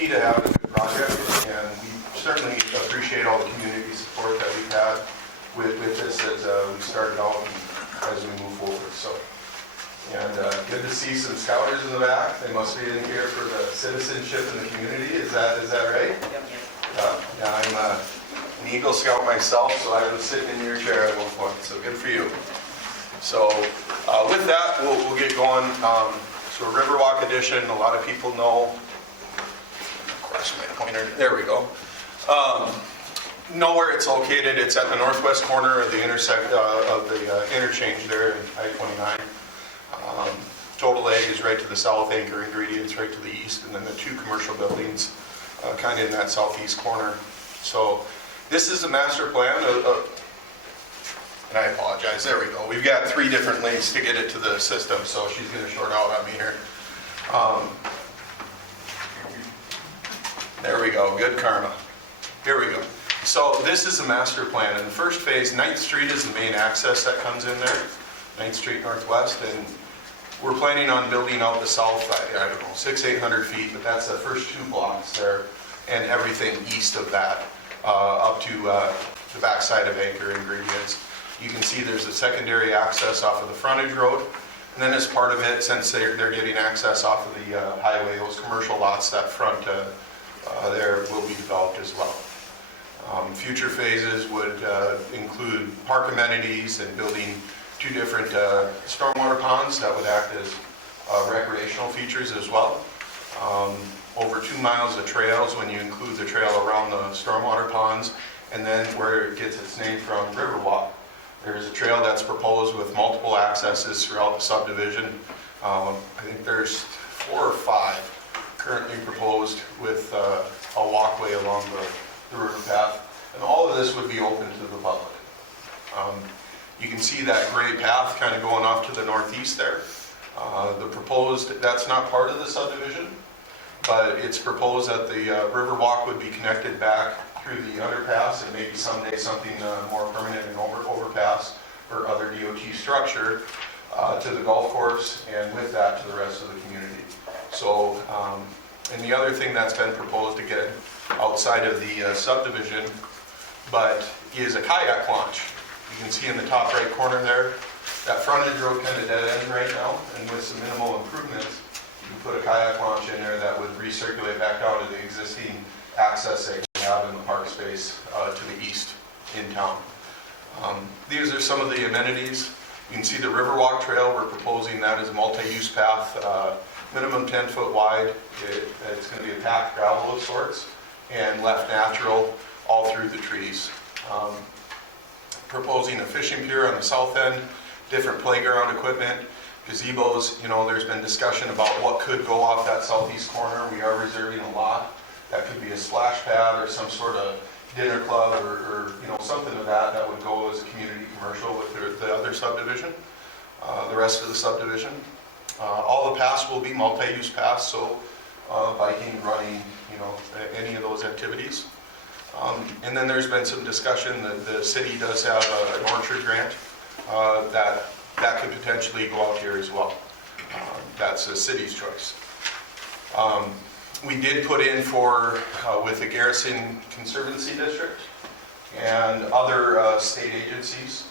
key to having a good project, and we certainly appreciate all the community support that we've had with this as we started out and as we move forward. So, and good to see some scouters in the back. They must be in here for the citizenship in the community. Is that right? Yep. Yeah, I'm an Eagle Scout myself, so I was sitting in your chair at one point. So good for you. So with that, we'll get going. So Riverwalk edition. A lot of people know. My pointer. There we go. Know where it's located. It's at the northwest corner of the interchange there in I-29. Total Egg is right to the south, Anchor Ingredients right to the east, and then the two commercial buildings kind of in that southeast corner. So this is a master plan. And I apologize. There we go. We've got 3 different links to get it to the system, so she's going to short out on me here. There we go, good karma. Here we go. So this is a master plan. In the first phase, 9th Street is the main access that comes in there, 9th Street Northwest, and we're planning on building out the south, I don't know, 600-800 feet, but that's the first 2 blocks there, and everything east of that, up to the backside of Anchor Ingredients. You can see there's a secondary access off of the frontage road, and then as part of it, since they're getting access off of the highway, those commercial lots, that front there will be developed as well. Future phases would include park amenities and building 2 different stormwater ponds that would act as recreational features as well. Over 2 miles of trails when you include the trail around the stormwater ponds, and then where it gets its name from, Riverwalk. There's a trail that's proposed with multiple accesses throughout the subdivision. I think there's 4 or 5 currently proposed with a walkway along the river path, and all of this would be open to the public. You can see that gray path kind of going off to the northeast there. The proposed, that's not part of the subdivision, but it's proposed that the Riverwalk would be connected back through the underpass, and maybe someday something more permanent and overpass or other DOT structure to the golf course, and with that to the rest of the community. So, and the other thing that's been proposed again outside of the subdivision, but is a kayak launch. You can see in the top right corner there, that frontage road kind of dead ends right now, and with some minimal improvements, you can put a kayak launch in there that would recirculate back out to the existing access that you have in the park space to the east in town. These are some of the amenities. You can see the Riverwalk Trail. We're proposing that as a multi-use path, minimum 10 foot wide. It's going to be a packed gravel of sorts and left natural all through the trees. Proposing a fishing pier on the south end, different playground equipment, gazebos. You know, there's been discussion about what could go off that southeast corner. We are reserving a lot. That could be a splash pad or some sort of dinner club or you know, something of that would go as a community commercial with the other subdivision, the rest of the subdivision. All the paths will be multi-use paths, so biking, running, you know, any of those activities. And then there's been some discussion that the city does have an orchard grant that could potentially go out here as well. That's the city's choice. We did put in for, with the Garrison Conservancy District and other state agencies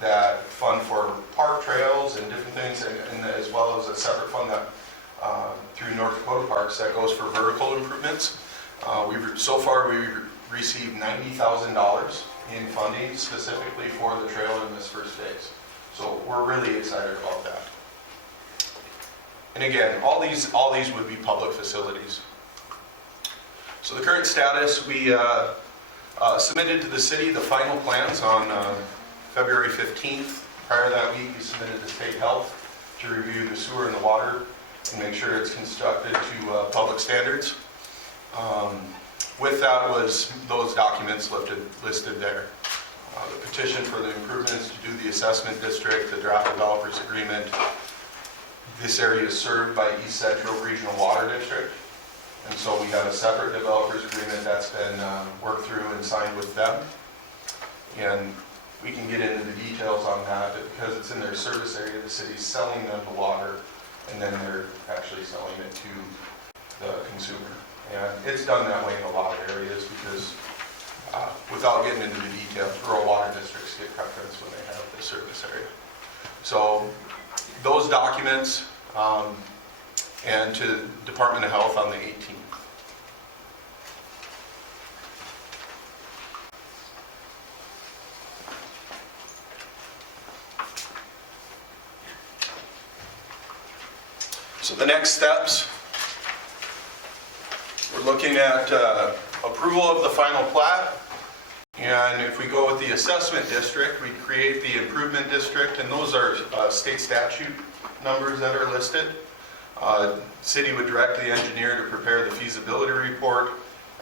that fund for park trails and different things, and as well as a separate fund that through North Dakota Parks that goes for vertical improvements. So far we've received $90,000 in funding specifically for the trail in this first phase. So we're really excited about that. And again, all these would be public facilities. So the current status, we submitted to the city the final plans on February 15th. Prior to that week, we submitted to State Health to review the sewer and the water and make sure it's constructed to public standards. With that was those documents listed there. The petition for the improvements to do the assessment district, the draft developers agreement. This area is served by East Central Regional Water District, and so we have a separate developers agreement that's been worked through and signed with them. And we can get into the details on that, but because it's in their service area, the city's selling them the water, and then they're actually selling it to the consumer. And it's done that way in a lot of areas because without getting into the details, rural water districts get preference when they have the service area. So those documents and to Department of Health on the 18th. So the next steps, we're looking at approval of the final plat. And if we go with the assessment district, we create the improvement district, and those are state statute numbers that are listed. City would direct the engineer to prepare the feasibility report.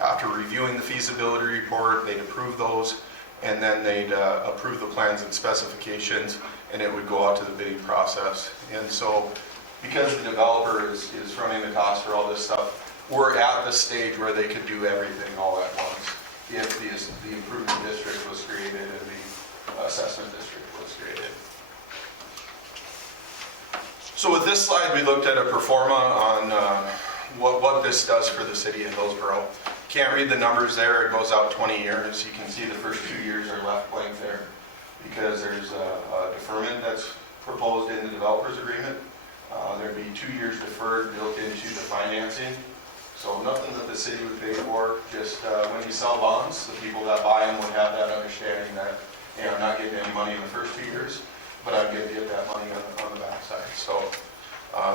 After reviewing the feasibility report, they'd approve those, and then they'd approve the plans and specifications, and it would go out to the bidding process. And so, because the developer is running the cost for all this stuff, we're at the stage where they could do everything all at once if the improvement district was created and the assessment district was created. So with this slide, we looked at a pro forma on what this does for the city of Hillsboro. Can't read the numbers there. It goes out 20 years. You can see the first 2 years are left blank there because there's a deferment that's proposed in the developer's agreement. There'd be 2 years deferred built into the financing. So nothing that the city would pay for, just when you sell bonds, the people that buy them would have that understanding that, you know, I'm not getting any money in the first 2 years, but I'm going to get that money on the backside. So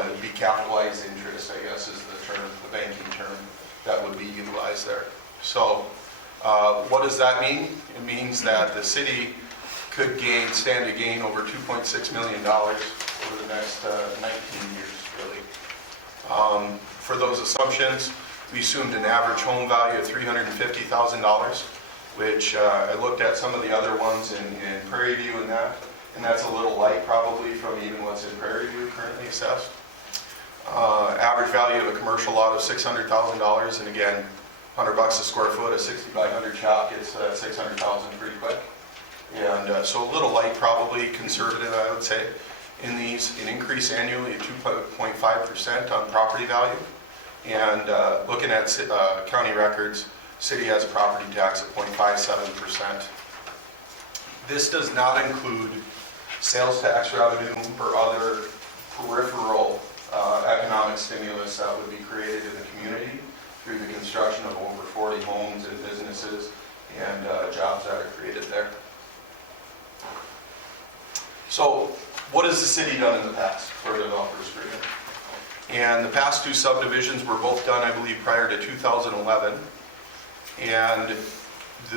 it'd be capitalized interest, I guess is the term, the banking term that would be utilized there. So what does that mean? It means that the city could stand to gain over $2.6 million over the next 19 years, really. For those assumptions, we assumed an average home value of $350,000, which I looked at some of the other ones in Prairie View and that's a little light probably from even what's in Prairie View currently assessed. Average value of a commercial lot of $600,000, and again, $100 a square foot, a 60 by 100 shop gets $600,000 pretty quick. And so a little light, probably conservative, I would say. In these, an increase annually of 2.5% on property value. And looking at county records, city has a property tax of 0.57%. This does not include sales tax revenue or other peripheral economic stimulus that would be created in the community through the construction of over 40 homes and businesses and jobs that are created there. So what has the city done in the past for a developer's agreement? And the past two subdivisions were both done, I believe, prior to 2011. And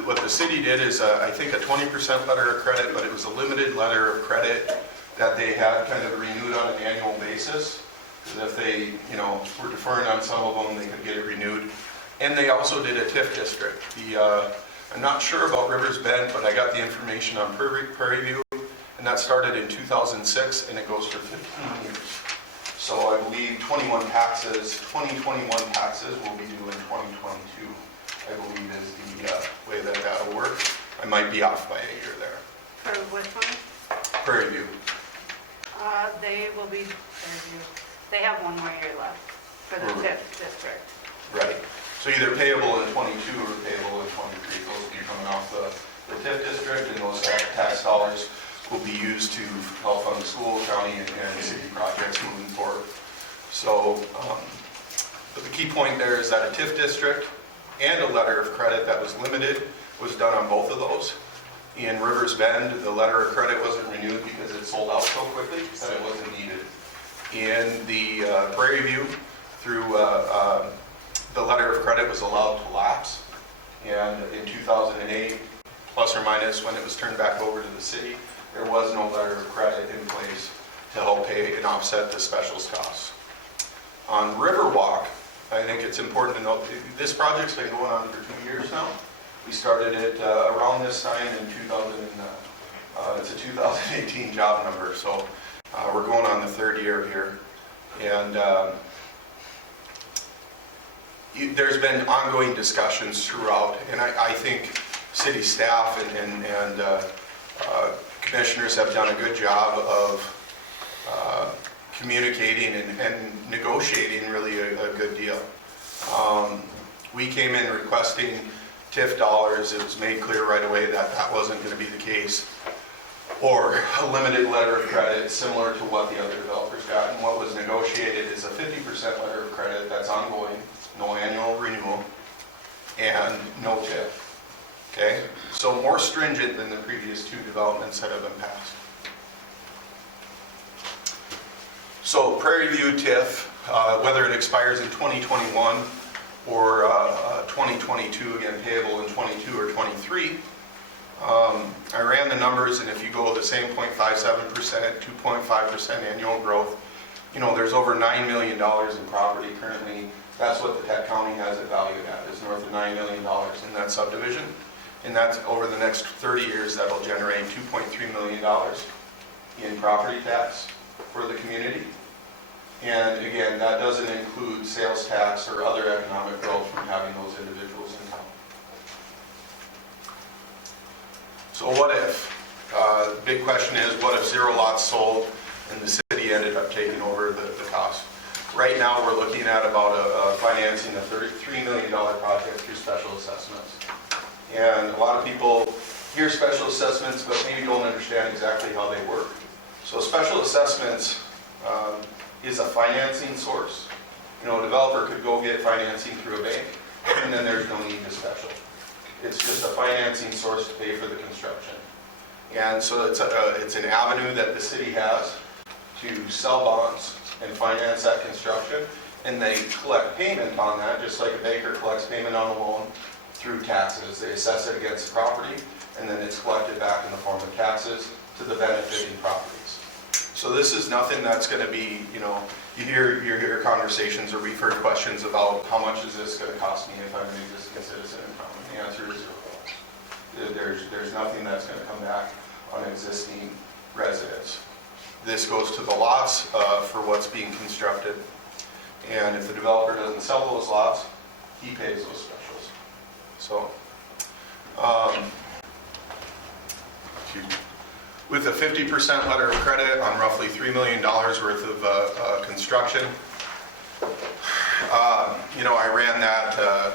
what the city did is, I think, a 20% letter of credit, but it was a limited letter of credit that they had kind of renewed on an annual basis. Because if they, were deferring on some of them, they could get it renewed. And they also did a TIF district. I'm not sure about Rivers Bend, but I got the information on Prairie View. And that started in 2006, and it goes for 15 years. So I believe 2021 taxes will be due in 2022, I believe is the way that will work. I might be off by a year there. For which one? Prairie View. They will be, they have 1 more year left for the TIF district. Right. So either payable in 22 or payable in 23. Those will be coming off the TIF district, and those tax dollars will be used to help fund the school, county, and city projects moving forward. So, but the key point there is that a TIF district and a letter of credit that was limited was done on both of those. In Rivers Bend, the letter of credit wasn't renewed because it sold out so quickly that it wasn't needed. In the Prairie View, through the letter of credit was allowed to lapse, and in 2008, plus or minus, when it was turned back over to the city, there was no letter of credit in place to help pay and offset the specials costs. On Riverwalk, I think it's important to note, this project's been going on for 2 years now. We started it around this time in 2000, it's a 2018 job number, so we're going on the 3rd year here. And there's been ongoing discussions throughout, and I think city staff and commissioners have done a good job of communicating and negotiating really a good deal. We came in requesting TIF dollars. It was made clear right away that that wasn't going to be the case. Or a limited letter of credit similar to what the other developers got. And what was negotiated is a 50% letter of credit that's ongoing, no annual renewal, and no TIF. Okay? So more stringent than the previous two developments that have been passed. So Prairie View TIF, whether it expires in 2021 or 2022, again payable in 22 or 23, I ran the numbers, and if you go the same 0.57%, 2.5% annual growth, you know, there's over $9 million in property currently. That's what the Tech County has it valued at, is north of $9 million in that subdivision. And that's over the next 30 years, that'll generate $2.3 million in property tax for the community. And again, that doesn't include sales tax or other economic growth from having those individuals in town. So what if? The big question is, what if 0 lots sold and the city ended up taking over the cost? Right now, we're looking at about financing a $33 million project through special assessments. And a lot of people hear special assessments, but maybe don't understand exactly how they work. So special assessments is a financing source. You know, a developer could go get financing through a bank, and then there's no need to special. It's just a financing source to pay for the construction. And so it's an avenue that the city has to sell bonds and finance that construction, and they collect payment on that, just like a banker collects payment on a loan through taxes. They assess it against the property, and then it's collected back in the form of taxes to the benefiting properties. So this is nothing that's going to be, you know, you hear conversations, or we've heard questions about how much is this going to cost me if I'm an existing citizen in town. And the answer is $0. There's nothing that's going to come back on existing residents. This goes to the lots for what's being constructed. And if the developer doesn't sell those lots, he pays those specials. So, with a 50% letter of credit on roughly $3 million worth of construction, you know, I ran that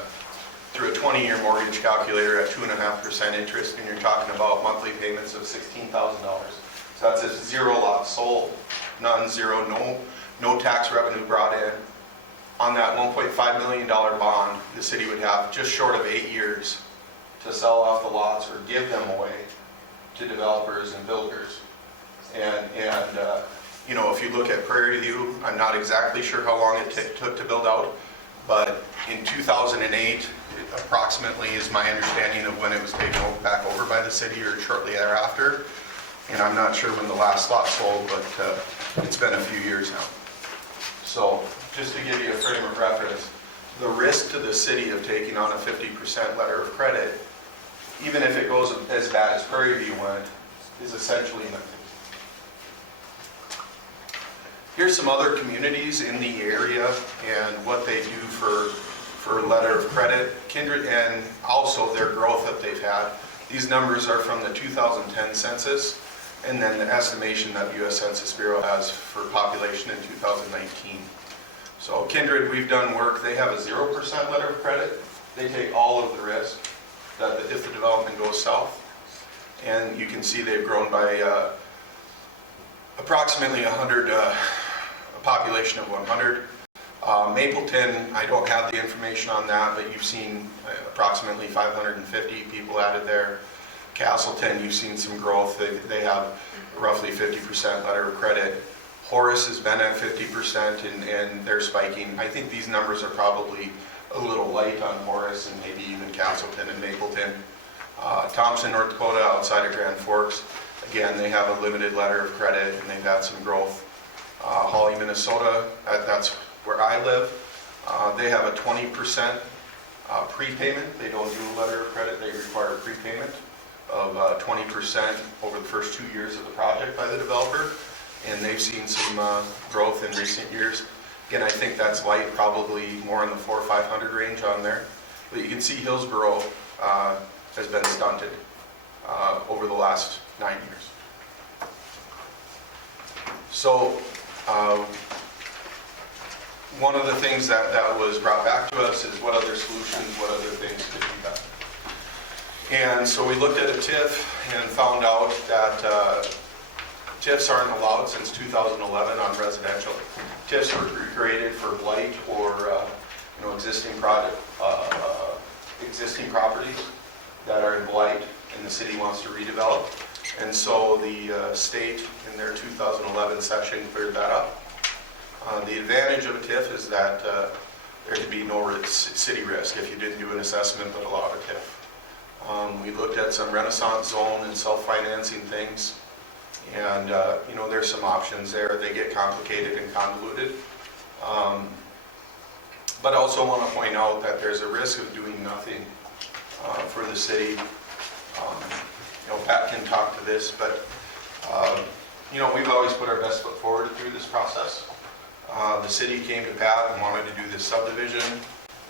through a 20-year mortgage calculator at 2.5% interest, and you're talking about monthly payments of $16,000. So that's if 0 lots sold, none, 0, no tax revenue brought in. On that $1.5 million bond, the city would have just short of 8 years to sell off the lots or give them away to developers and builders. And you know, if you look at Prairie View, I'm not exactly sure how long it took to build out, but in 2008, approximately is my understanding of when it was taken back over by the city, or shortly thereafter. And I'm not sure when the last lot sold, but it's been a few years now. So just to give you a frame of reference, the risk to the city of taking on a 50% letter of credit, even if it goes as bad as Prairie View went, is essentially nothing. Here's some other communities in the area and what they do for letter of credit. Kindred, and also their growth that they've had. These numbers are from the 2010 census, and then the estimation that the U.S. Census Bureau has for population in 2019. So Kindred, we've done work. They have a 0% letter of credit. They take all of the risk that if the development goes south. And you can see they've grown by approximately 100, a population of 100. Mapleton, I don't have the information on that, but you've seen approximately 550 people added there. Castleton, you've seen some growth. They have roughly 50% letter of credit. Horus has been at 50% and they're spiking. I think these numbers are probably a little light on Horus and maybe even Castleton and Mapleton. Thompson, North Dakota, outside of Grand Forks, again, they have a limited letter of credit and they've had some growth. Hawley, Minnesota, that's where I live. They have a 20% prepayment. They don't do a letter of credit. They require a prepayment of 20% over the first 2 years of the project by the developer. And they've seen some growth in recent years. Again, I think that's light, probably more in the 400 or 500 range on there. But you can see Hillsboro has been stunted over the last 9 years. So one of the things that was brought back to us And so we looked at a TIF and found out that TIFs aren't allowed since 2011 on residential. TIFs were created for blight or existing properties that are in blight and the city wants to redevelop. And so the state in their 2011 session cleared that up. The advantage of a TIF is that there could be no city risk if you didn't do an assessment that allowed a TIF. We looked at some Renaissance zone and self-financing things, and there's some options there. They get complicated and convoluted. But I also want to point out that there's a risk of doing nothing for the city. Pat can talk to this, but we've always put our best foot forward through this process. The city came to Pat and wanted to do this subdivision,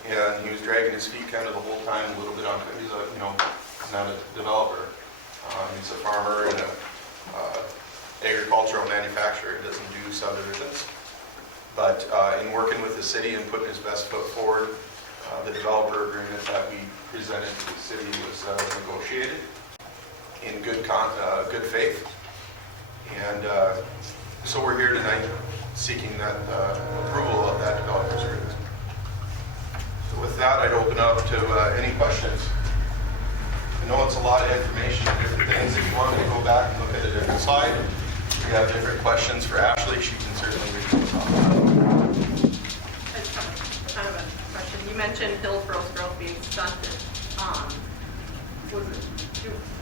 and he was dragging his feet kind of the whole time, a little bit on. He's not a developer. He's a farmer and a agricultural manufacturer. He doesn't do subdivisions. But in working with the city and putting his best foot forward, the developer agreement that we presented to the city was negotiated in good faith. And so we're here tonight seeking that approval of that developer's agreement. So with that, I'd open up to any questions. I know it's a lot of information and different things. If you want me to go back and look at a different slide, if you have different questions for Ashley, she can certainly read those off. I just have kind of a question. You mentioned Hillsboro's growth being stunted.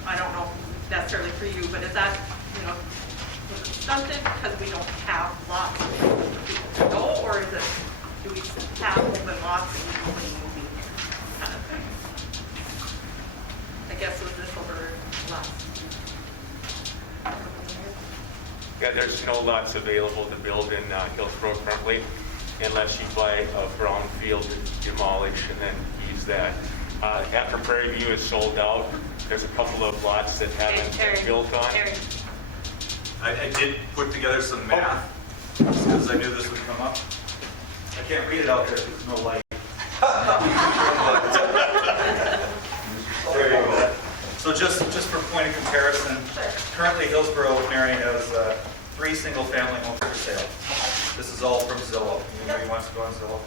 I don't know necessarily for you, but is that, was it stunted because we don't have lots for people to go, or is it, do we have open lots and nobody moving kind of thing? I guess was this over last? Yeah, there's no lots available to build in Hillsboro currently, unless you buy a brownfield, demolish, and then use that. After Prairie View is sold out, there's a couple of lots that haven't been built on. I did put together some math, because I knew this would come up. I can't read it out there because there's no light. There you go. So just for point of comparison, currently Hillsboro, Mary, has 3 single-family homes for sale. This is all from Zillow. Anybody wants to go on Zillow?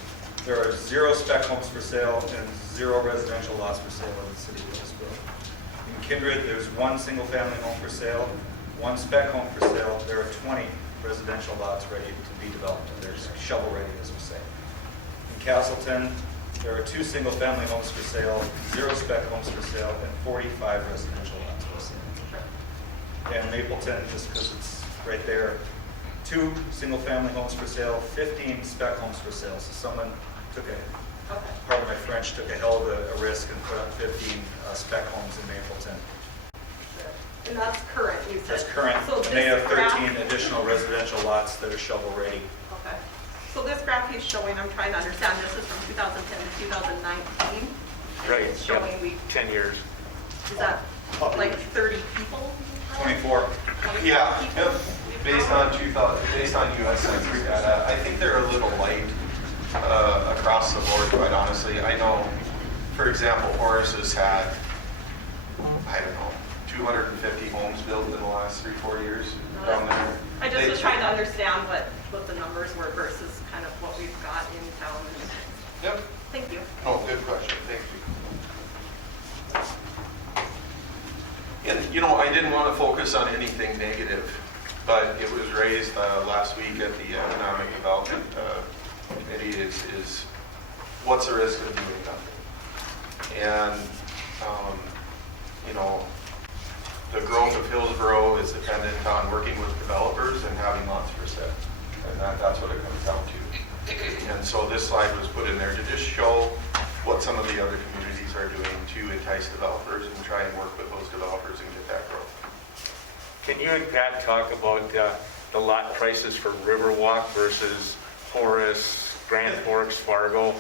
There are 0 spec homes for sale and 0 residential lots for sale in the city of Hillsboro. In Kindred, there's 1 single-family home for sale, 1 spec home for sale. There are 20 residential lots ready to be developed, and they're shovel-ready, as we say. In Castleton, there are 2 single-family homes for sale, 0 spec homes for sale, and 45 residential lots for sale. And Mapleton, just because it's right there, 2 single-family homes for sale, 15 spec homes for sale. So someone took pardon my French, took a hell of a risk and put up 15 spec homes in Mapleton. And that's current, you said? That's current. So And they have 13 graph, additional residential lots that are shovel-ready. okay. So this graph he's showing, I'm trying to understand, this is from 2010 to 2019? Right, It's showing yep, we, 10 years. is that like 30 people? 24. 24 Yeah, people? based on U.S. Census data, I think they're a little light across the board, quite honestly. I know, for example, Horus has had, 250 homes built in the last 3-4 years down there. I just was trying to understand what the numbers were versus kind of what we've got in town. Yep. Thank you. Oh, good question. Thank you. And, I didn't want to focus on anything negative, but it was raised last week at the Economic Development Committee is what's the risk of doing nothing? And, the growth of Hillsboro is dependent on working with developers and having lots for sale. And that's what it comes down to. And so this slide was put in there to just show what some of the other communities are doing to entice developers and try and work with those developers and get that growth. Can you and Pat talk about the lot prices for Riverwalk versus Horus, Grand Forks, Fargo?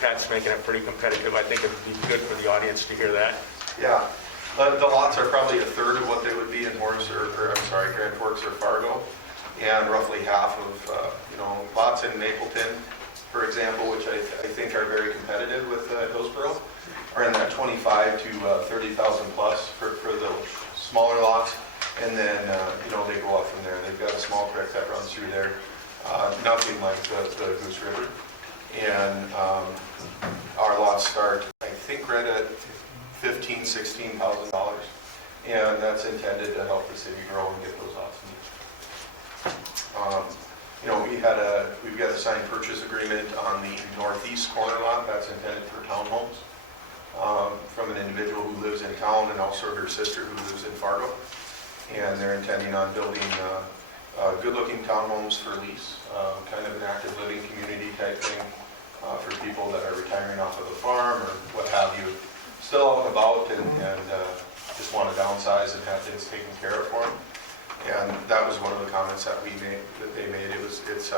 Pat's making it pretty competitive. I think it'd be good for the audience to hear that. Yeah, the lots are probably a third of what they would be in Grand Forks or Fargo, and roughly half of, lots in Mapleton, for example, which I think are very competitive with Hillsboro, are in that $25,000 25 to 30,000 plus for the smaller lots, and then they go up from there. They've got a small creek that runs through there, nothing like the Goose River, and our lots start, I think, right at $15,000, $16,000, and that's intended to help the city grow and get those lots. We've got a signed purchase agreement on the northeast corner lot that's intended for townhomes from an individual who lives in town and also her sister who lives in Fargo. And they're intending on building good-looking townhomes for lease, kind of an active living community type thing for people that are retiring off of the farm or what have you, still out and about and just want to downsize and have things taken care of for them. And that was one of the comments that they made. It's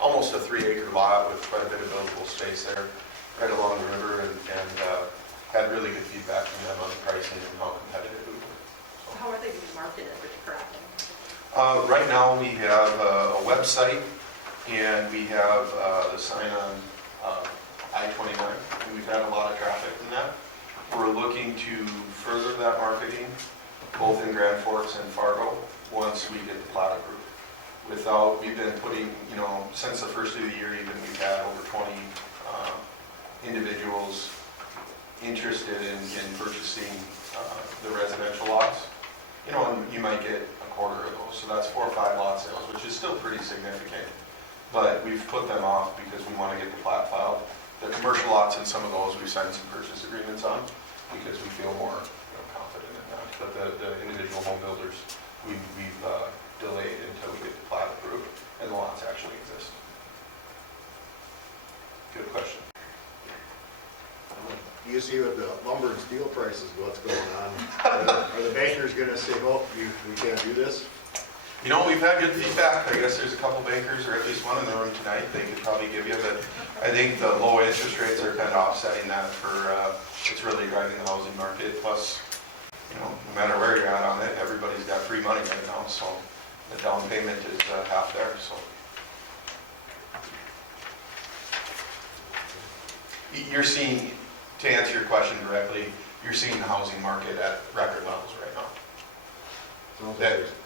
almost a 3-acre lot with quite a bit of buildable space there, right along the river, and had really good feedback from them on the pricing and how competitive it was. So how are they being marketed correctly? Right now we have a website and we have the sign on I-29. And we've had a lot of traffic from that. We're looking to further that marketing both in Grand Forks and Fargo once we get the plat approved. We've been putting, since the first of the year even, we've had over 20 individuals interested in purchasing the residential lots. And you might get a quarter of those, so that's 4 or 5 lot sales, which is still pretty significant. But we've put them off because we want to get the plat filed. The commercial lots and some of those we've signed some purchase agreements on because we feel more confident in that. But the individual home builders, we've delayed until we get the plat approved and the lots actually exist. Good question. You see with the lumber and steel prices, what's going on? Are the bankers going to say, oh, we can't do this? We've had good feedback. I guess there's a couple bankers, or at least one in the room tonight, they could probably give you, but I think the low interest rates are kind of offsetting that for, it's really driving the housing market. Plus, no matter where you're at on it, everybody's got free money right now, so the down payment is half there, so. You're seeing, to answer your question directly, you're seeing the housing market at record levels right now.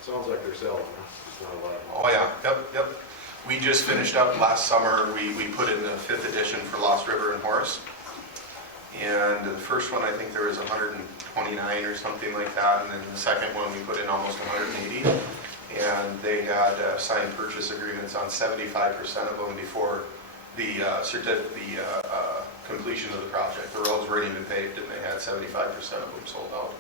Sounds like they're selling, huh? It's not a lot. Oh yeah, yep. We just finished up last summer, we put in the 5th edition for Lost River and Horus. And the first one, I think there was 129 or something like that, and then the second one we put in almost 180. And they had signed purchase agreements on 75% of them before the completion of the project. The roads weren't even paved and they had 75% of them sold out.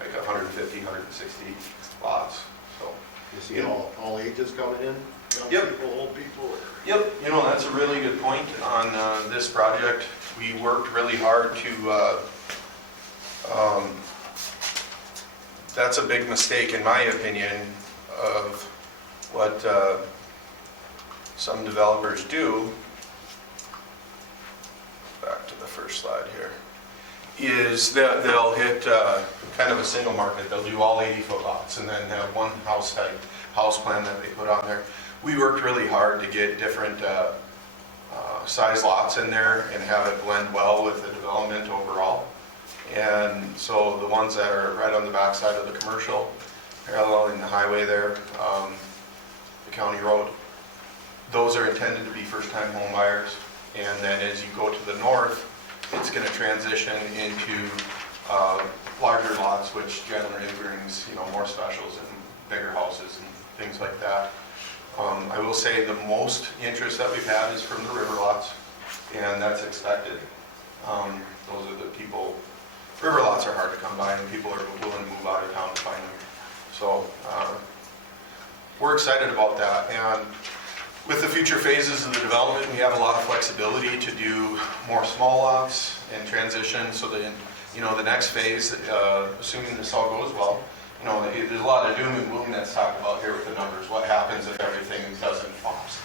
Like 150, 160 lots. So You see all ages coming in? Young Yep. people, old people? Yep, that's a really good point on this project. We worked really hard to, that's a big mistake in my opinion of what some developers do. Back to the first slide here. Is that they'll hit kind of a single market. They'll do all 80-foot lots and then have one house type house plan that they put on there. We worked really hard to get different size lots in there and have it blend well with the development overall. And so the ones that are right on the backside of the commercial, paralleling the highway there, the county road, those are intended to be first-time home buyers. And then as you go to the north, it's going to transition into larger lots, which generally brings more specials and bigger houses and things like that. I will say the most interest that we've had is from the river lots, and that's expected. Those are the people. River lots are hard to come by, and people are willing to move out of town to find them. So we're excited about that. And with the future phases of the development, we have a lot of flexibility to do more small lots and transition. So that the next phase, assuming this all goes well, there's a lot of doom and gloom that's talked about here with the numbers. What happens if everything doesn't function?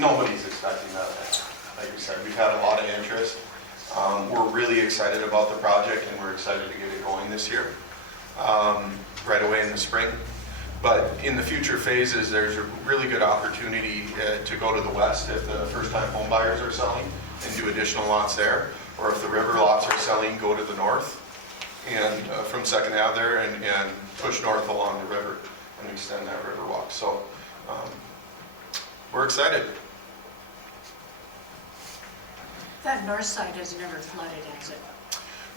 Nobody's expecting that. Like we said, we've had a lot of interest. We're really excited about the project, and we're excited to get it going this year, right away in the spring. But in the future phases, there's a really good opportunity to go to the west if the first-time home buyers are selling and do additional lots there. or if the river lots are selling, go to the north and from 2nd Ave there and push north along the river and extend that Riverwalk. So we're excited. That north side has never flooded, has it?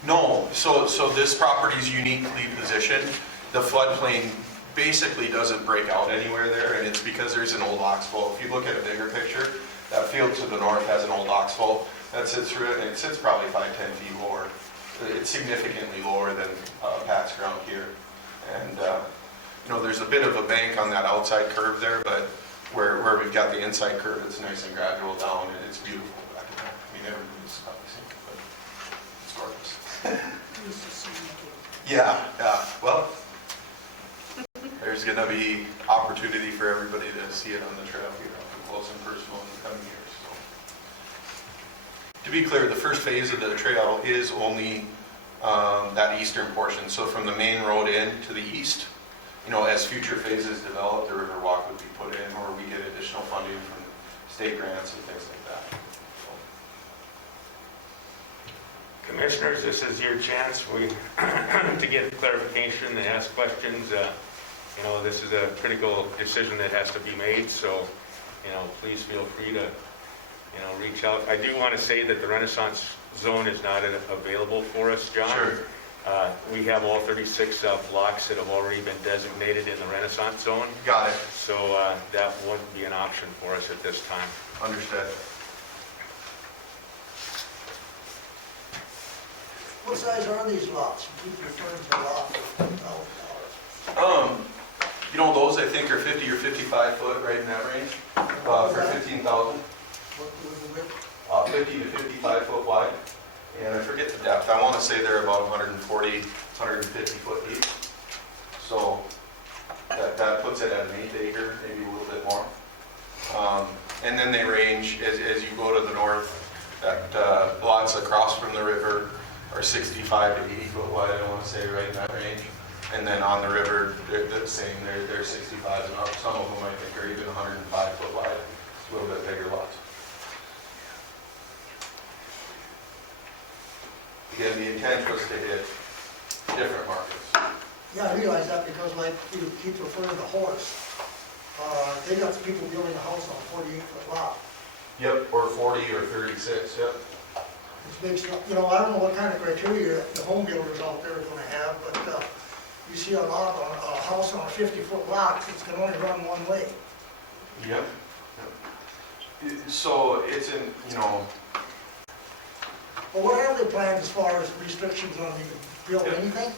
No, so this property is uniquely positioned. The floodplain basically doesn't break out anywhere there, and it's because there's an old oxbow. If you look at a bigger picture, that field to the north has an old oxbow that sits through it, and it sits probably 5-10 feet lower. It's significantly lower than Pat's ground here. And there's a bit of a bank on that outside curve there, but where we've got the inside curve, it's nice and gradual down, and it's beautiful back in there. I mean, everybody's probably seen it, but it's gorgeous. Used to see it. Yeah. Well, there's going to be opportunity for everybody to see it on the trail here up close and personal in the coming years. So. To be clear, the first phase of the trail is only that eastern portion. So from the main road in to the east, as future phases develop, the Riverwalk would be put in, or we get additional funding from state grants and things like that. Commissioners, this is your chance to get clarification, to ask questions. This is a critical decision that has to be made, so, please feel free to, reach out. I do want to say that the Renaissance Zone is not available for us, John. Sure. We have all 36 blocks that have already been designated in the Renaissance Zone, Got it. so that wouldn't be an option for us at this time. Understood. What size are these lots? You keep referring to lots of $10,000. Those I think are 50 or 55 foot, right in that range, for 15,000. What was the width? 50 to 55 foot wide, and I forget the depth. I want to say they're about 140, 150 foot deep. So that puts it at an 8 acre, maybe a little bit more. And then they range as you go to the north. That lots across from the river are 65 to 80 foot wide. I want to say right in that range. And then on the river, they're the same. They're 65 and up. Some of them I think are even 105 foot wide. It's a little bit bigger lots. Again, the intent was to hit different markets. Yeah, I realize that because like you keep referring to Horus. They got some people building a house on a 48-foot lot. Yep, or 40 or 36, yep. It's big stuff. I don't know what kind of criteria the home builders out there are gonna have, but you see a lot of a house on a 50-foot lot, it's gonna only run one way. Yep. So it's in, Well, what are the plans as far as restrictions on you can build anything?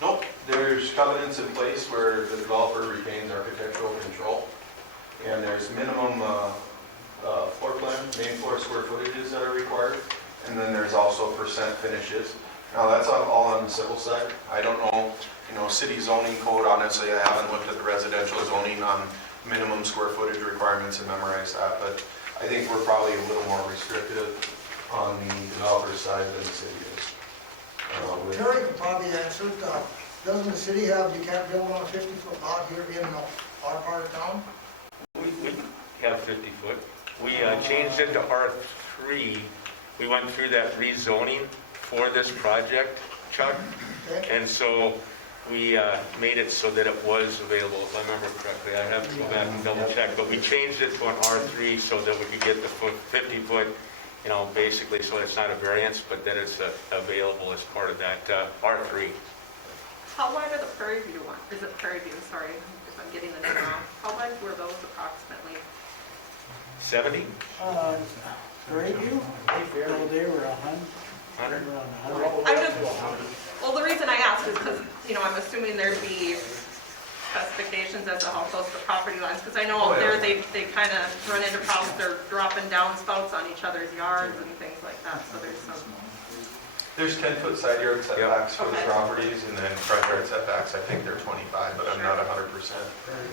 nope, there's covenants in place where the developer retains architectural control. And there's minimum floor plan, main floor square footages that are required. And then there's also percent finishes. Now that's all on the civil side. I don't know, city zoning code, honestly, I haven't looked at the residential zoning on minimum square footage requirements and memorized that, but I think we're probably a little more restrictive on the developer's side than the city is. Terry could probably answer it. Doesn't the city have, you can't build on a 50-foot lot here in our part of town? We have 50 foot. We changed it to R3. We went through that rezoning for this project, Chuck. Okay. And so we made it so that it was available, if I remember correctly. I have to go back and double check, but we changed it to an R3 so that we could get the 50 foot, basically, so it's not a variance, but that it's available as part of that R3. How wide are the Prairie View ones? Is it Prairie View, sorry, if I'm getting the name wrong. How wide were those approximately? 70? Prairie View? They were 100. 100? I'm just, well, the reason I ask is because, I'm assuming there'd be specifications as to how close the property lines, because I know out there they kind of run into problems, they're dropping down spouts on each other's yards and things like that, so there's some. There's 10-foot side yard setbacks for the Okay. properties, and then front yard setbacks, I think they're 25, but I'm not 100%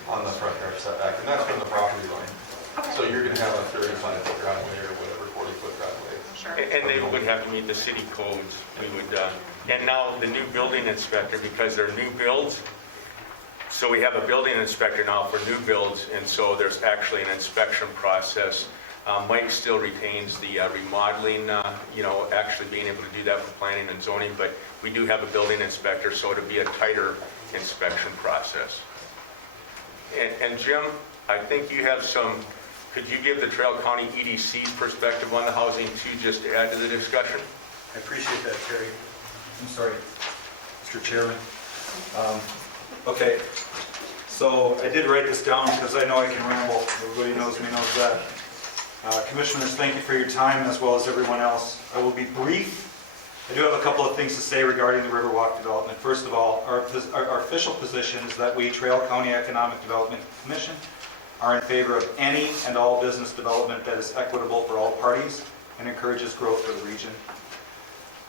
on the front yard setback, and that's from the property line. Okay. So you're gonna have a 35-foot driveway or whatever, 40-foot driveway. Sure. And they would have to meet the city codes. We would, and now the new building inspector, because they're new builds, so we have a building inspector now for new builds, and so there's actually an inspection process Mike still retains the remodeling, actually being able to do that for planning and zoning, but we do have a building inspector, so it'll be a tighter inspection process. And Jim, I think you have could you give the Trail County EDC's perspective on the housing too, just to add to the discussion? I appreciate that, Terry. I'm sorry, Mr. Chairman. Okay, so I did write this down because I know I can ramble. Everybody knows me, knows that. Commissioners, thank you for your time, as well as everyone else. I will be brief. I do have a couple of things to say regarding the Riverwalk development. First of all, our official position is that we, Trail County Economic Development Commission, are in favor of any and all business development that is equitable for all parties and encourages growth for the region.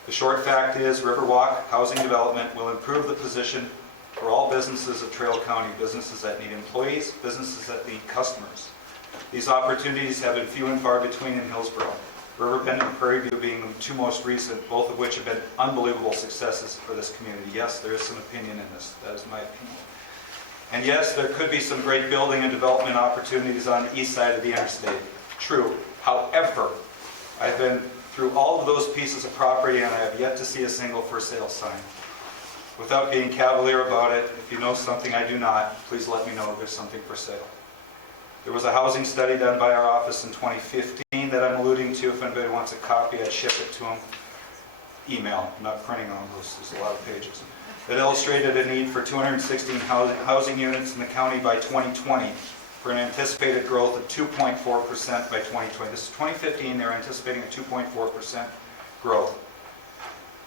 The short fact is, Riverwalk housing development will improve the position for all businesses of Trail County, businesses that need employees, businesses that need customers. These opportunities have been few and far between in Hillsboro, Riverbend and Prairie View being the two most recent, both of which have been unbelievable successes for this community. Yes, there is some opinion in this. That is my opinion. And yes, there could be some great building and development opportunities on the east side of the interstate. True. However, I've been through all of those pieces of property and I have yet to see a single for sale sign. Without being cavalier about it, if you know something I do not, please let me know if there's something for sale. There was a housing study done by our office in 2015 that I'm alluding to. If anybody wants a copy, I'd ship it to them. Email, I'm not printing on those, there's a lot of pages. That illustrated a need for 216 housing units in the county by 2020 for an anticipated growth of 2.4% by 2020. This is 2015, they're anticipating a 2.4% growth.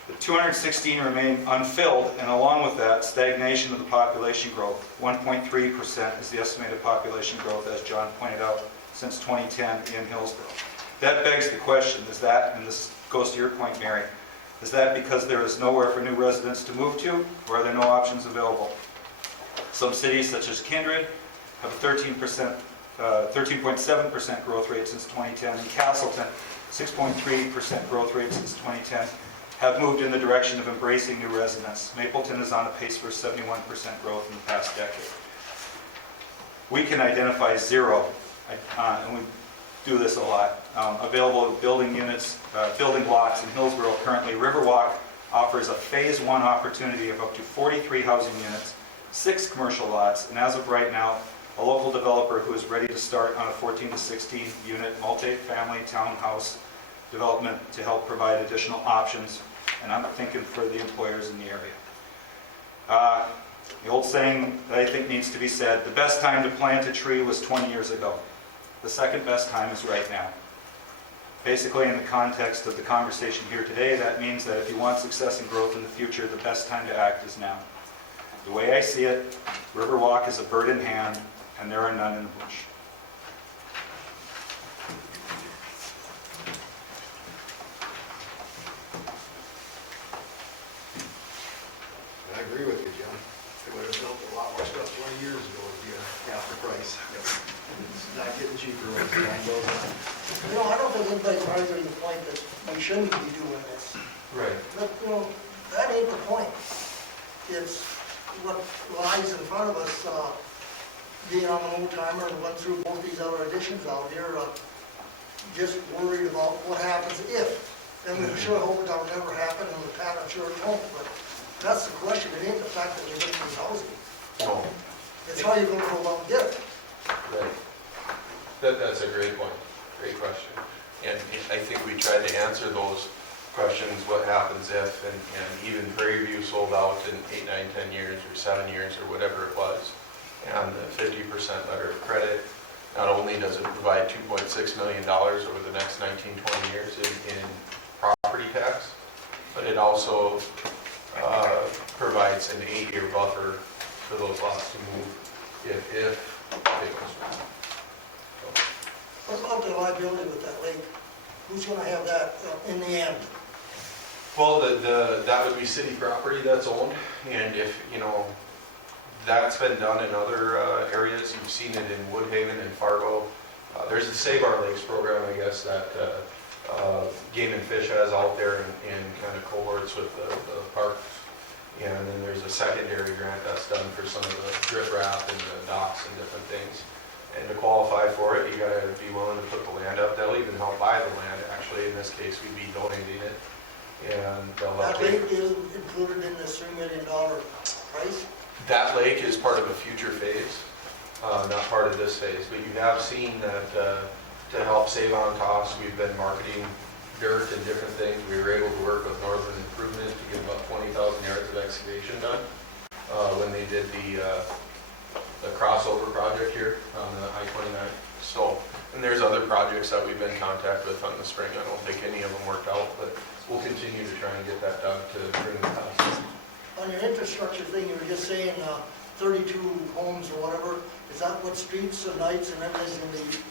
The 216 remain unfilled, and along with that, stagnation of the population growth. 1.3% is the estimated population growth, as John pointed out, since 2010 in Hillsboro. That begs the question, is that, and this goes to your point, Mary, is that because there is nowhere for new residents to move to, or are there no options available? Some cities, such as Kindred, have a 13.7% growth rate since 2010, and Castleton, 6.3% growth rate since 2010, have moved in the direction of embracing new residents. Mapleton is on a pace for 71% growth in the past decade. We can identify zero, and we do this a lot, available building units, building lots in Hillsboro currently. Riverwalk offers a phase one opportunity of up to 43 housing units, 6 commercial lots, and as of right now, a local developer who is ready to start on a 14 to 16 unit multi-family townhouse development to help provide additional options, and I'm thinking for the employers in the area. The old saying that I think needs to be said, the best time to plant a tree was 20 years ago. The second best time is right now. Basically, in the context of the conversation here today, that means that if you want success and growth in the future, the best time to act is now. The way I see it, Riverwalk is a bird in hand, and there are none in the bush. I agree with you, John. They would have built a lot more stuff 20 years ago if you had half the price. It's not getting cheaper as time goes on. I don't think anybody's arguing the point that we shouldn't be doing this. Right. But, that ain't the point. It's what lies in front of us, being on an old timer and went through both these other additions out here, just worried about what happens if. And we sure hope it don't never happen, and the pattern sure it won't, but that's the question. It ain't the fact that we're getting this housing. No. It's how you're gonna go about and get it. Right. That's a great point, great question. And I think we tried to answer those questions, what happens if, and even Prairie View sold out in 8, 9, 10 years, or 7 years, or whatever it was. And the 50% letter of credit, not only does it provide $2.6 million over the next 19, 20 years in property tax, but it also provides an 8-year buffer for those lots to move if it goes wrong. What about the liability with that lake? Who's gonna have that in the end? Well, that would be city property that's owned, and if, that's been done in other areas. You've seen it in Woodhaven and Fargo. There's the Save Our Lakes program, I guess, that Game and Fish has out there in kind of cohorts with the parks. And then there's a secondary grant that's done for some of the drip wrap and the docks and different things. And to qualify for it, you gotta be willing to put the land up. They'll even help buy the land, actually. In this case, we'd be donating it. And they'll help That pay. lake is included in this $3 million price? That lake is part of a future phase, not part of this phase. But you have seen that to help save on costs, we've been marketing dirt and different things. We were able to work with Northern Improvement to get about 20,000 yards of excavation done when they did the crossover project here on the I-29. So, and there's other projects that we've been in contact with on the spring. I don't think any of them worked out, but we'll continue to try and get that done to bring the cost. On your infrastructure thing, you were just saying 32 homes or whatever. Is that what streets and lights and everything's going to be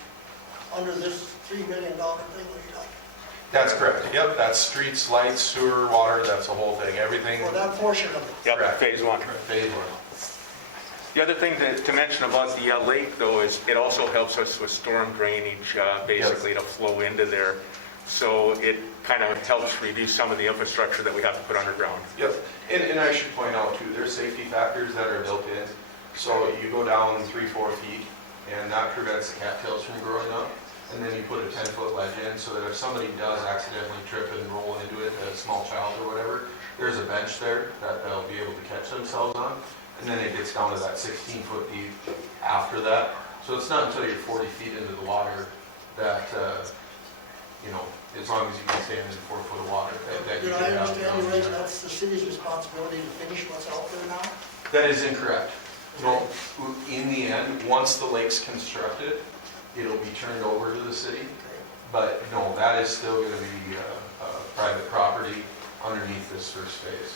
under this $3 million thing that you got? That's correct. Yep, that's streets, lights, sewer, water, that's the whole thing, everything. For that portion of it? Yep, Correct. phase one. Phase one. The other thing to mention about the lake, though, is it also helps us with storm drainage, basically to flow into there. So it kind of helps reduce some of the infrastructure that we have to put underground. Yep, and I should point out too, there's safety factors that are built in. So you go down 3-4 feet, and that prevents the cattails from growing up. And then you put a 10-foot ledge in, so that if somebody does accidentally trip and roll into it, a small child or whatever, there's a bench there that they'll be able to catch themselves on. And then it gets down to that 16-foot deep after that. So it's not until you're 40 feet into the water that, you know, as long as you can stand in 4 foot of water, that you Did can I have. understand you right, that's the city's responsibility to finish what's out there now? That is incorrect. No, in the end, once the lake's constructed, it'll be turned over to the city. But no, that is still going to be private property underneath this first phase.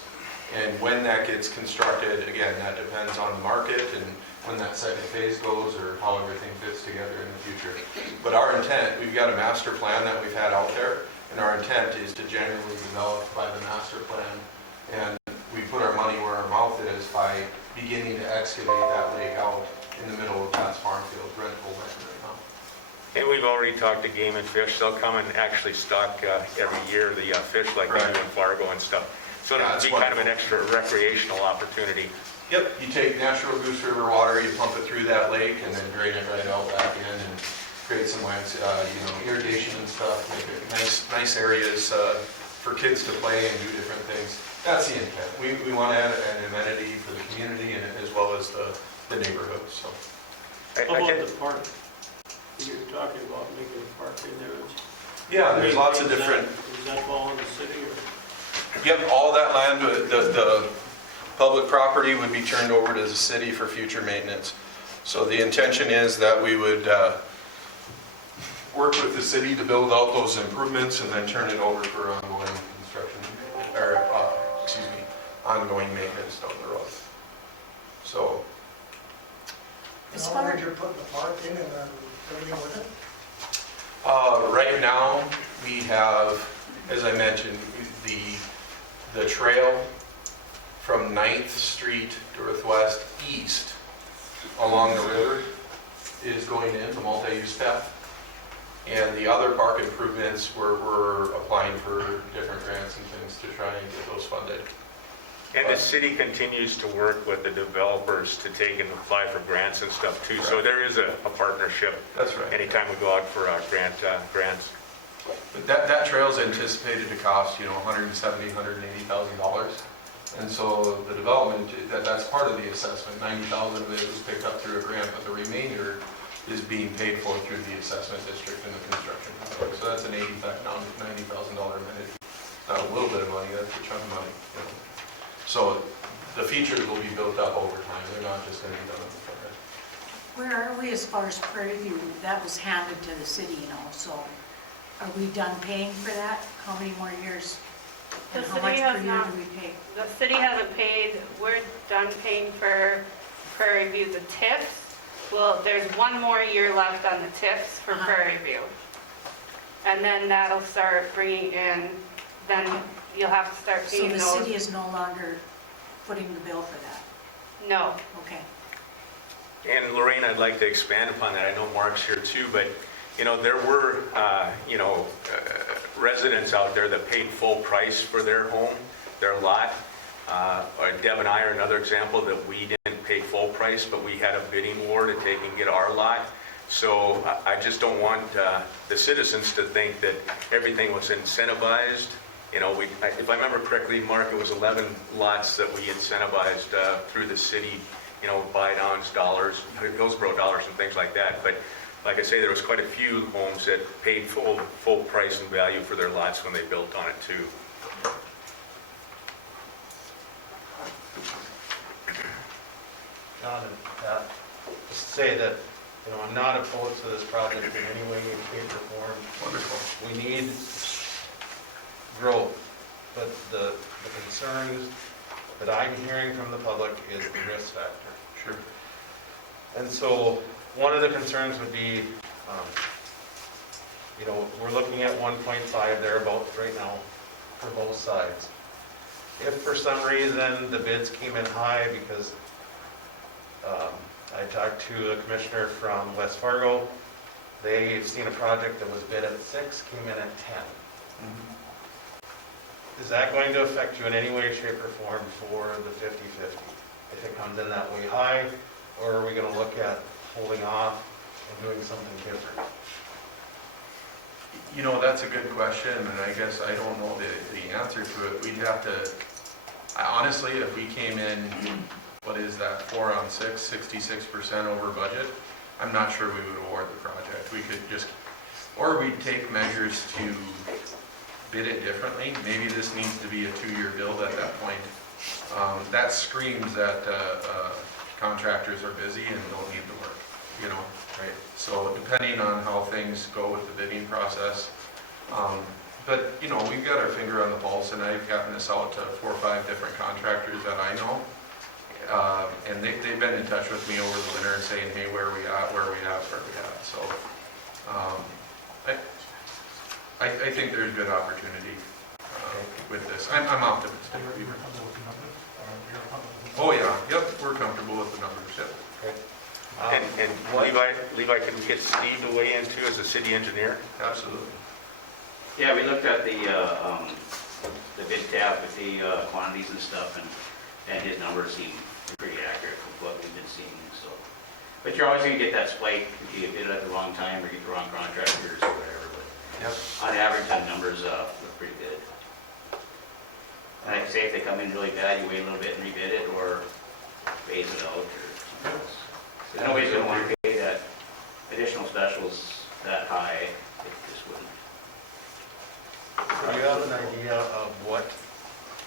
And when that gets constructed, again, that depends on the market and when that second phase goes or how everything fits together in the future. But our intent, we've got a master plan that we've had out there, and our intent is to generally develop by the master plan. And we put our money where our mouth is by beginning to excavate that lake out in the middle of Pat's Farm Field, rentable land right now. And we've already talked to Game and Fish. They'll come and actually stock every year the fish like they do in Fargo and stuff. So Yeah, it'll it's be kind of an wonderful. extra recreational opportunity. Yep, you take natural Goose River water, you pump it through that lake, and then drain it right out back in and create some irrigation and stuff, make it nice areas for kids to play and do different things. That's the intent. We want to add an amenity for the community and as well as the neighborhood. So. How about the park? You're talking about making a park in there. Yeah, there's lots of Is that- different. Does that fall in the city or? Yep, all that land, the public property would be turned over to the city for future maintenance. So the intention is that we would work with the city to build out those improvements and then turn it over for ongoing construction, or, ongoing maintenance down the road. So. In As other far- words, you're putting the park in and then everything with it? Right now, we have, as I mentioned, the trail from 9th Street northwest east along the river is going in, the multi-use path. And the other park improvements, we're applying for different grants and things to try and get those funded. And the city continues to work with the developers to take and apply for grants and stuff too. So there is a partnership. That's right. Anytime we go out for grants. But that trail's anticipated to cost, $170,000, $180,000. And so the development, that's part of the assessment. 90,000 of it was picked up through a grant, but the remainder is being paid for through the assessment district and the construction. So that's an $90,000 amenity. Not a little bit of money, that's a chunk of money. So the features will be built up over time. They're not just going to be done at the front end. Where are we as far as Prairie View? That was handed to the city, so are we done paying for that? How many more years? The And how city much has per year not- do we pay? The city hasn't paid, we're done paying for Prairie View, the TIFs. Well, there's one more year left on the TIFs for Prairie View. And then that'll start bringing in, then you'll have to start So paying the those. city is no longer footing the bill for that? No. Okay. And Lorraine, I'd like to expand upon that. I know Mark's here too, but there were residents out there that paid full price for their home, their lot. Deb and I are another example that we didn't pay full price, but we had a bidding war to take and get our lot. So I just don't want the citizens to think that everything was incentivized. You know, if I remember correctly, Mark, it was 11 lots that we incentivized through the city, you know, buy-downs, dollars, Hillsboro dollars and things like that. But like I say, there was quite a few homes that paid full price and value for their lots when they built on it too. John and Pat, just say that, you know, I'm not opposed to this project in any way, shape, or form. Wonderful. We need growth, but the concerns that I'm hearing from the public is the risk factor. Sure. And so, one of the concerns would be, you know, we're looking at 1.5 thereabouts right now for both sides. If for some reason the bids came in high because I talked to a commissioner from West Fargo, they've seen a project that was bid at 6, came in at 10. Is that going to affect you in any way, shape, or form for the 50/50? If it comes in that way high, or are we going to look at holding off and doing something different? You know, that's a good question, and I guess I don't know the answer to it. We'd have to, honestly, if we came in, what is that, 4 on 6, 66% over budget, I'm not sure we would award the project. We could just, or we'd take measures to bid it differently. Maybe this needs to be a 2-year build at that point. That screams that contractors are busy and don't need the work, you know? Right. So depending on how things go with the bidding process. But, you know, we've got our finger on the pulse, and I've gotten this out to 4 or 5 different contractors that I know. And they've been in touch with me over the winter and saying, hey, where are we at? So I think there's good opportunity with this. I'm optimistic. Oh, yeah, yep, we're comfortable with the numbers, yep. Okay. And Levi, can we get Steve to weigh in too as a city engineer? Absolutely. Yeah, we looked at the bid tab with the quantities and stuff, and his numbers seem pretty accurate with what we've been seeing, so. But you're always gonna get that spike if you bid it at the wrong time or get the wrong contractors or whatever, but Yep. on average, the numbers look pretty good. And like I say, if they come in really bad, you wait a little bit and rebid it, or phase it out, or something else. So nobody's gonna wanna pay that additional specials that high, it just wouldn't. Do you have an idea of what,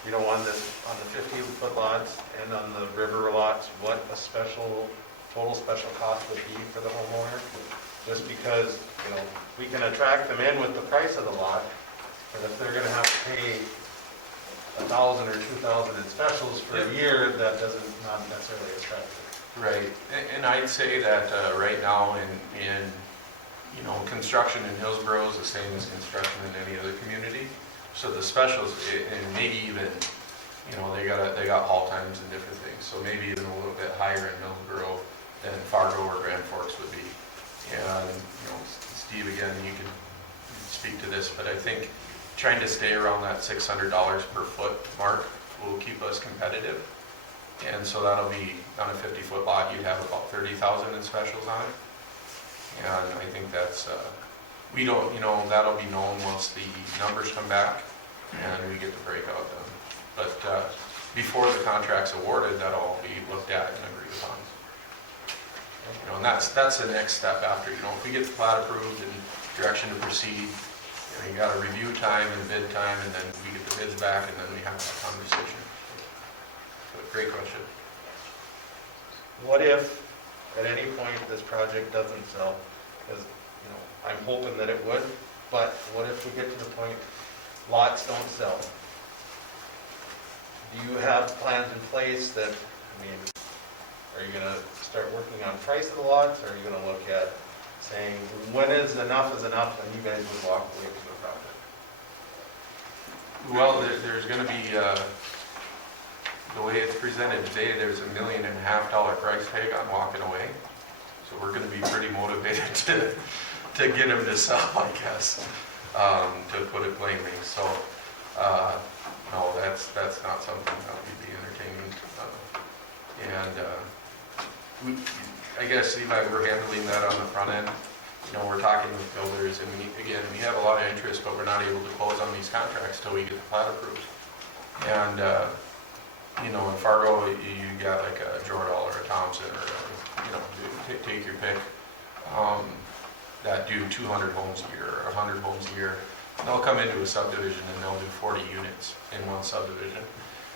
you know, on the 50-foot lots and on the river lots, what a total special cost would be for the homeowner? Just because, you know, we can attract them in with the price of the lot, but if they're gonna have to pay $1,000 or $2,000 in specials for a year, that doesn't, not necessarily attractive. Right, and I'd say that right now in you know, construction in Hillsboro is the same as construction in any other community. So the specials, and maybe even, you know, they got haul times and different things. So maybe even a little bit higher in Hillsboro than Fargo or Grand Forks would be. And, you know, Steve, again, you can speak to this, but I think trying to stay around that $600 per foot mark will keep us competitive. And so that'll be, on a 50-foot lot, you'd have about 30,000 in specials on it. And I think that's, we don't, you know, that'll be known once the numbers come back and we get the breakout done. But before the contract's awarded, that'll all be looked at and agreed upon. You know, and that's the next step after, you know, if we get the plat approved and direction to proceed, you know, you got a review time and bid time, and then we get the bids back, and then we have that conversation. But great question. What if, at any point, this project doesn't sell? Because, you know, I'm hoping that it would, but what if we get to the point lots don't sell? Do you have plans in place that, I mean, are you gonna start working on price of the lots, or are you gonna look at saying, when is enough, and you guys would walk away from the project? Well, there's going to be, the way it's presented today, there's $1.5 million price tag on walking away. So we're going to be pretty motivated to get them to sell, I guess, to put it plainly. So, no, that's not something that we'd be entertaining. I guess, Levi, we're handling that on the front end. You know, we're talking with builders, and we have a lot of interest, but we're not able to close on these contracts till we get the plat approved. And, you know, in Fargo, you got like a Jordal or a Thompson or, you know, take your pick, that do 200 homes a year or 100 homes a year. And they'll come into a subdivision and they'll do 40 units in one subdivision.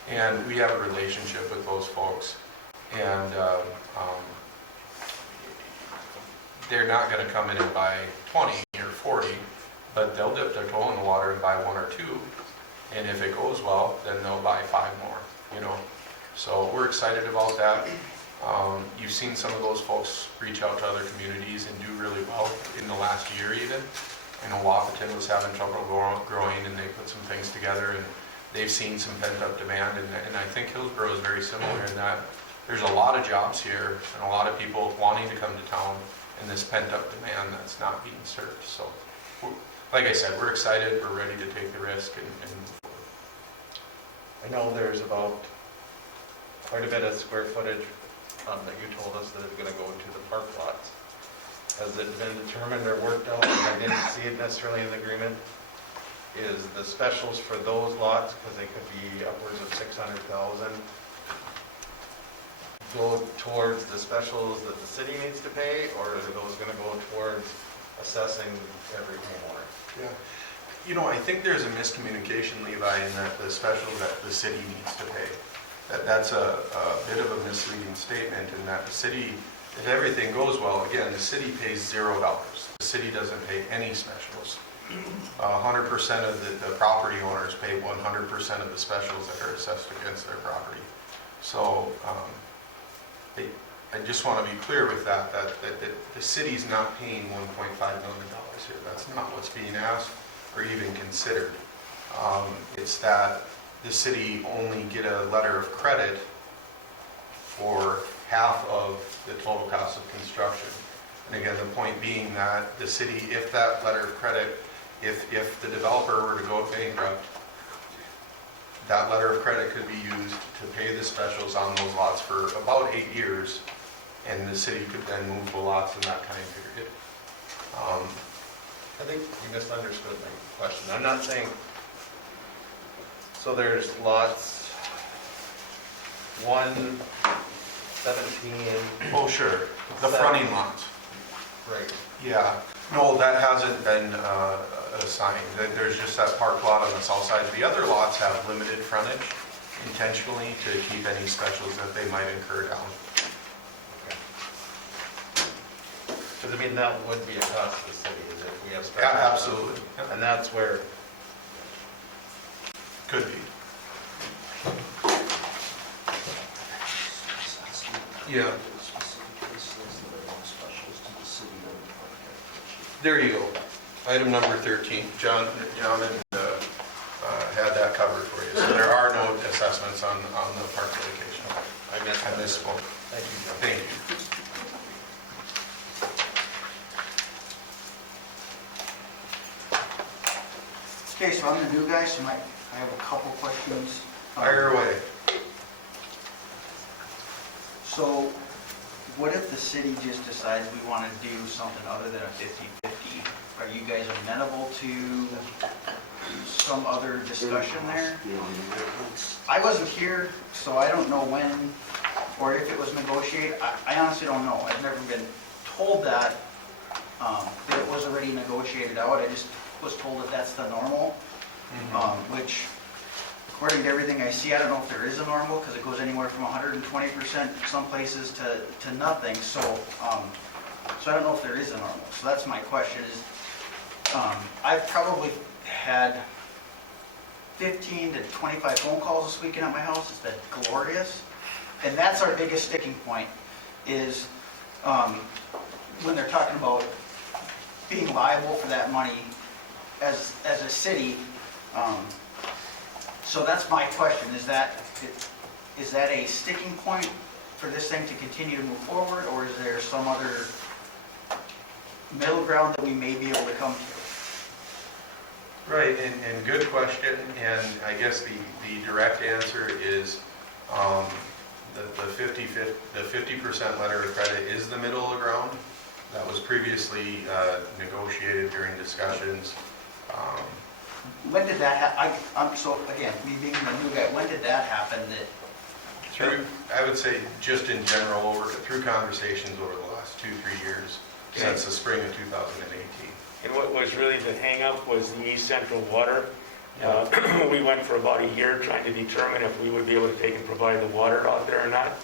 And we have a relationship with those folks. And they're not going to come in and buy 20 or 40, but they'll dip their toe in the water and buy 1 or 2. And if it goes well, then they'll buy 5 more, you know. So we're excited about that. You've seen some of those folks reach out to other communities and do really well in the last year even. I know Wapaton was having trouble growing, and they put some things together, and they've seen some pent-up demand. And I think Hillsboro is very similar in that there's a lot of jobs here and a lot of people wanting to come to town, and this pent-up demand that's not being served. So, like I said, we're excited, we're ready to take the risk and move forward. I know there's about quite a bit of square footage that you told us that is going to go to the park lots. Has it been determined or worked out, and I didn't see it necessarily in the agreement, is the specials for those lots, because they could be upwards of 600,000, go towards the specials that the city needs to pay, or are those going to go towards assessing every homeowner? Yeah. You know, I think there's a miscommunication, Levi, in that the special that the city needs to pay. That's a bit of a misleading statement in that the city, if everything goes well, again, the city pays $0. The city doesn't pay any specials. 100% of the property owners pay 100% of the specials that are assessed against their property. So I just want to be clear with that the city's not paying $1.5 million here. That's not what's being asked or even considered. It's that the city only get a letter of credit for half of the total cost of construction. And again, the point being that the city, if that letter of credit, if the developer were to go bankrupt, that letter of credit could be used to pay the specials on those lots for about 8 years, and the city could then move the lots in that time period. I think you misunderstood my question. I'm not saying, so there's lots 1, 17. Oh, sure. The fronting lots. Right. Yeah. No, that hasn't been assigned. There's just that park lot on the south side. The other lots have limited frontage intentionally to keep any specials that they might incur down. Because I mean, that would be a cost to the city, is if we have special. Yeah, absolutely. And that's where, Could be. Yeah. There you go. Item number 13. John had that covered for you. So there are no assessments on the park dedication. I misspoke. Thank you, John. Thank you. Okay, so I'm the new guy, so I have a couple questions. Fire away. So what if the city just decides we want to do something other than a 50/50? Are you guys amenable to some other discussion there? I wasn't here, so I don't know when or if it was negotiated. I honestly don't know. I've never been told that it was already negotiated out. I just was told that that's the normal, which according to everything I see, I don't know if there is a normal, because it goes anywhere from 120% some places to nothing. So I don't know if there is a normal. So that's my question is, I've probably had 15 to 25 phone calls this weekend at my house. It's been glorious. And that's our biggest sticking point is when they're talking about being liable for that money as a city. So that's my question. Is that a sticking point for this thing to continue to move forward, or is there some other middle ground that we may be able to come to? Right, and good question, and I guess the direct answer is The 50% letter of credit is the middle of the ground. That was previously negotiated during discussions. When did that happen? So again, me being the new guy, when did that happen that? Through, I would say, just in general, through conversations over the last 2-3 years, since the spring of 2018. And what was really the hang-up was the East Central water. We went for about a year trying to determine if we would be able to take and provide the water out there or not.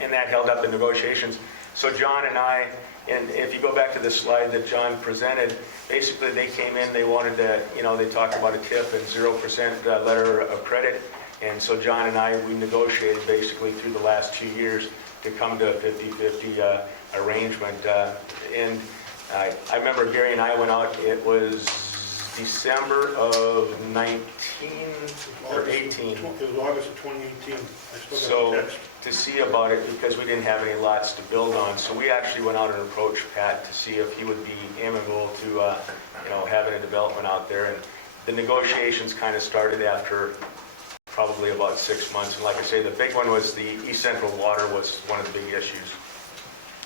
And that held up the negotiations. So John and I, and if you go back to the slide that John presented, basically they came in, they wanted to, they talked about a TIF and 0% letter of credit. And so John and I, we negotiated basically through the last 2 years to come to a 50-50 arrangement. And I remember Gary and I went out, it was December of 19 or 18. It was August of 2018. I still got So the text. to see about it, because we didn't have any lots to build on. So we actually went out and approached Pat to see if he would be amenable to, having a development out there. And the negotiations kind of started after probably about 6 months. And like I say, the big one was the East Central water was one of the big issues.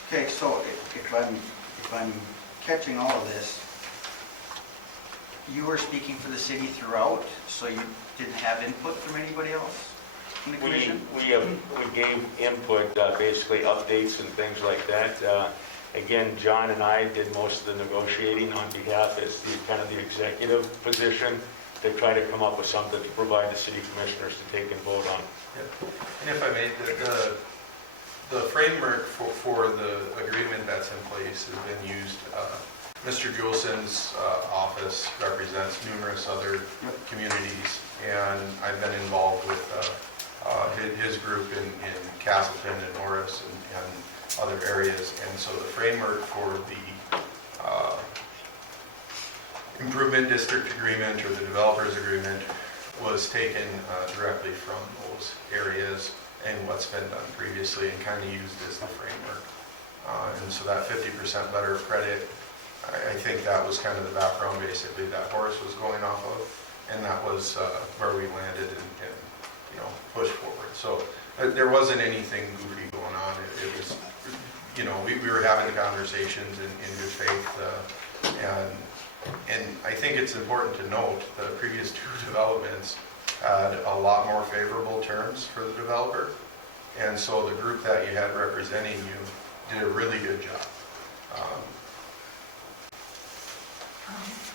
Okay, so if I'm catching all of this, you were speaking for the city throughout, so you didn't have input from anybody else in the commission? We gave input, basically updates and things like that. Again, John and I did most of the negotiating on behalf as kind of the executive position to try to come up with something to provide the city commissioners to take and vote on. And if I may, the framework for the agreement that's in place has been used. Mr. Juleson's office represents numerous other communities, and I've been involved with his group in Castleton and Horus and other areas. And so the framework for the improvement district agreement or the developers agreement was taken directly from those areas and what's been done previously and kind of used as the framework. And so that 50% letter of credit, I think that was kind of the background basically that Horus was going off of, and that was where we landed and pushed forward. So there wasn't anything goofy going on. It was, we were having the conversations in good faith, and I think it's important to note the previous 2 developments had a lot more favorable terms for the developer, and so the group that you had representing you did a really good job.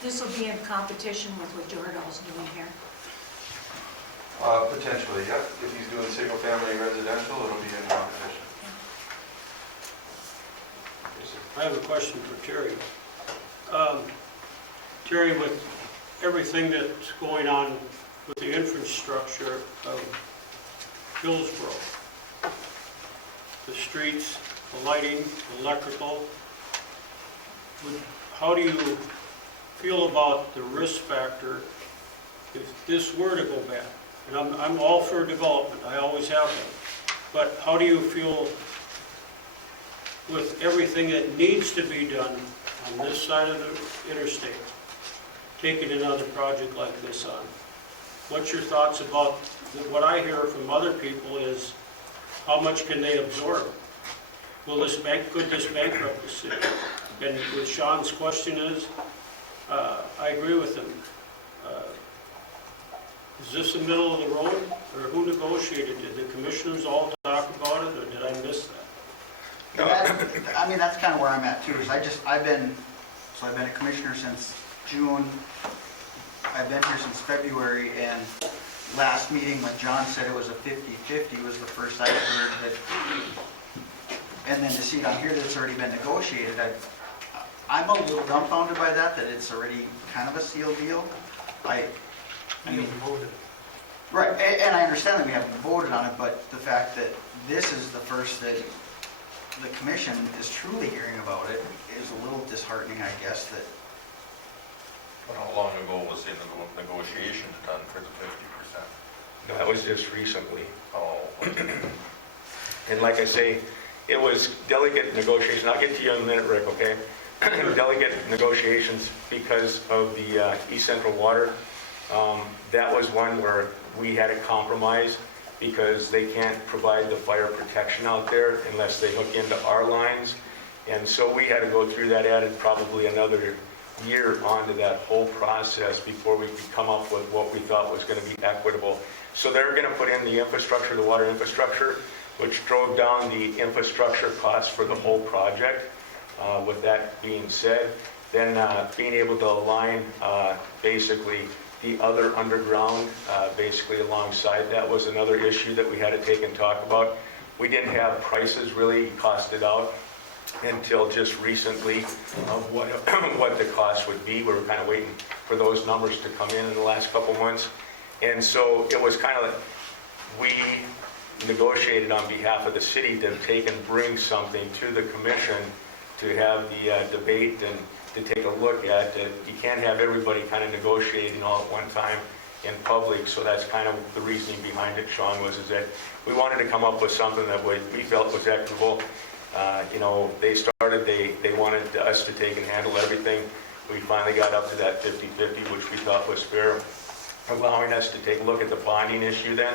This will be in competition with what Jordan's doing here. Potentially, yeah. If he's doing single-family residential, it'll be in competition. I have a question for Terry. Terry, with everything that's going on with the infrastructure of Hillsboro, the streets, the lighting, electrical, how do you feel about the risk factor if this were to go bad? And I'm all for development, I always have been. But how do you feel with everything that needs to be done on this side of the interstate, taking another project like this on? What's your thoughts about, what I hear from other people is, how much can they absorb? Could this bankrupt the city? And with Sean's question is, I agree with him. Is this the middle of the road, or who negotiated? Did the commissioners all talk about it, or did I miss that? That's kind of where I'm at too. I've been a commissioner since June. I've been here since February, and last meeting when John said it was a 50-50 was the first I heard that. And then to see down here that it's already been negotiated, I'm a little dumbfounded by that it's already kind of a sealed deal. Right, and I understand that we haven't voted on it, but the fact that this is the first that the commission is truly hearing about it is a little disheartening, I guess, that. But how long ago was the negotiations done for the 50%? That was just recently. Oh. And like I say, it was delegate negotiation. I'll get to you in a minute, Rick, okay? Delegate negotiations because of the East Central water. That was one where we had a compromise, because they can't provide the fire protection out there unless they hook into our lines. And so we had to go through that, added probably another year onto that whole process before we could come up with what we thought was going to be equitable. So they're going to put in the infrastructure, the water infrastructure, which drove down the infrastructure cost for the whole project. With that being said, then being able to align basically the other underground basically alongside that was another issue that we had to take and talk about. We didn't have prices really costed out until just recently of what the cost would be. We were kind of waiting for those numbers to come in the last couple months. And so it was kind of like we negotiated on behalf of the city to take and bring something to the commission to have the debate and to take a look at it. You can't have everybody kind of negotiating all at one time in public, so that's kind of the reasoning behind it, Sean, was is that we wanted to come up with something that we felt was equitable. They wanted us to take and handle everything. We finally got up to that 50-50, which we thought was fair, allowing us to take a look at the bonding issue then,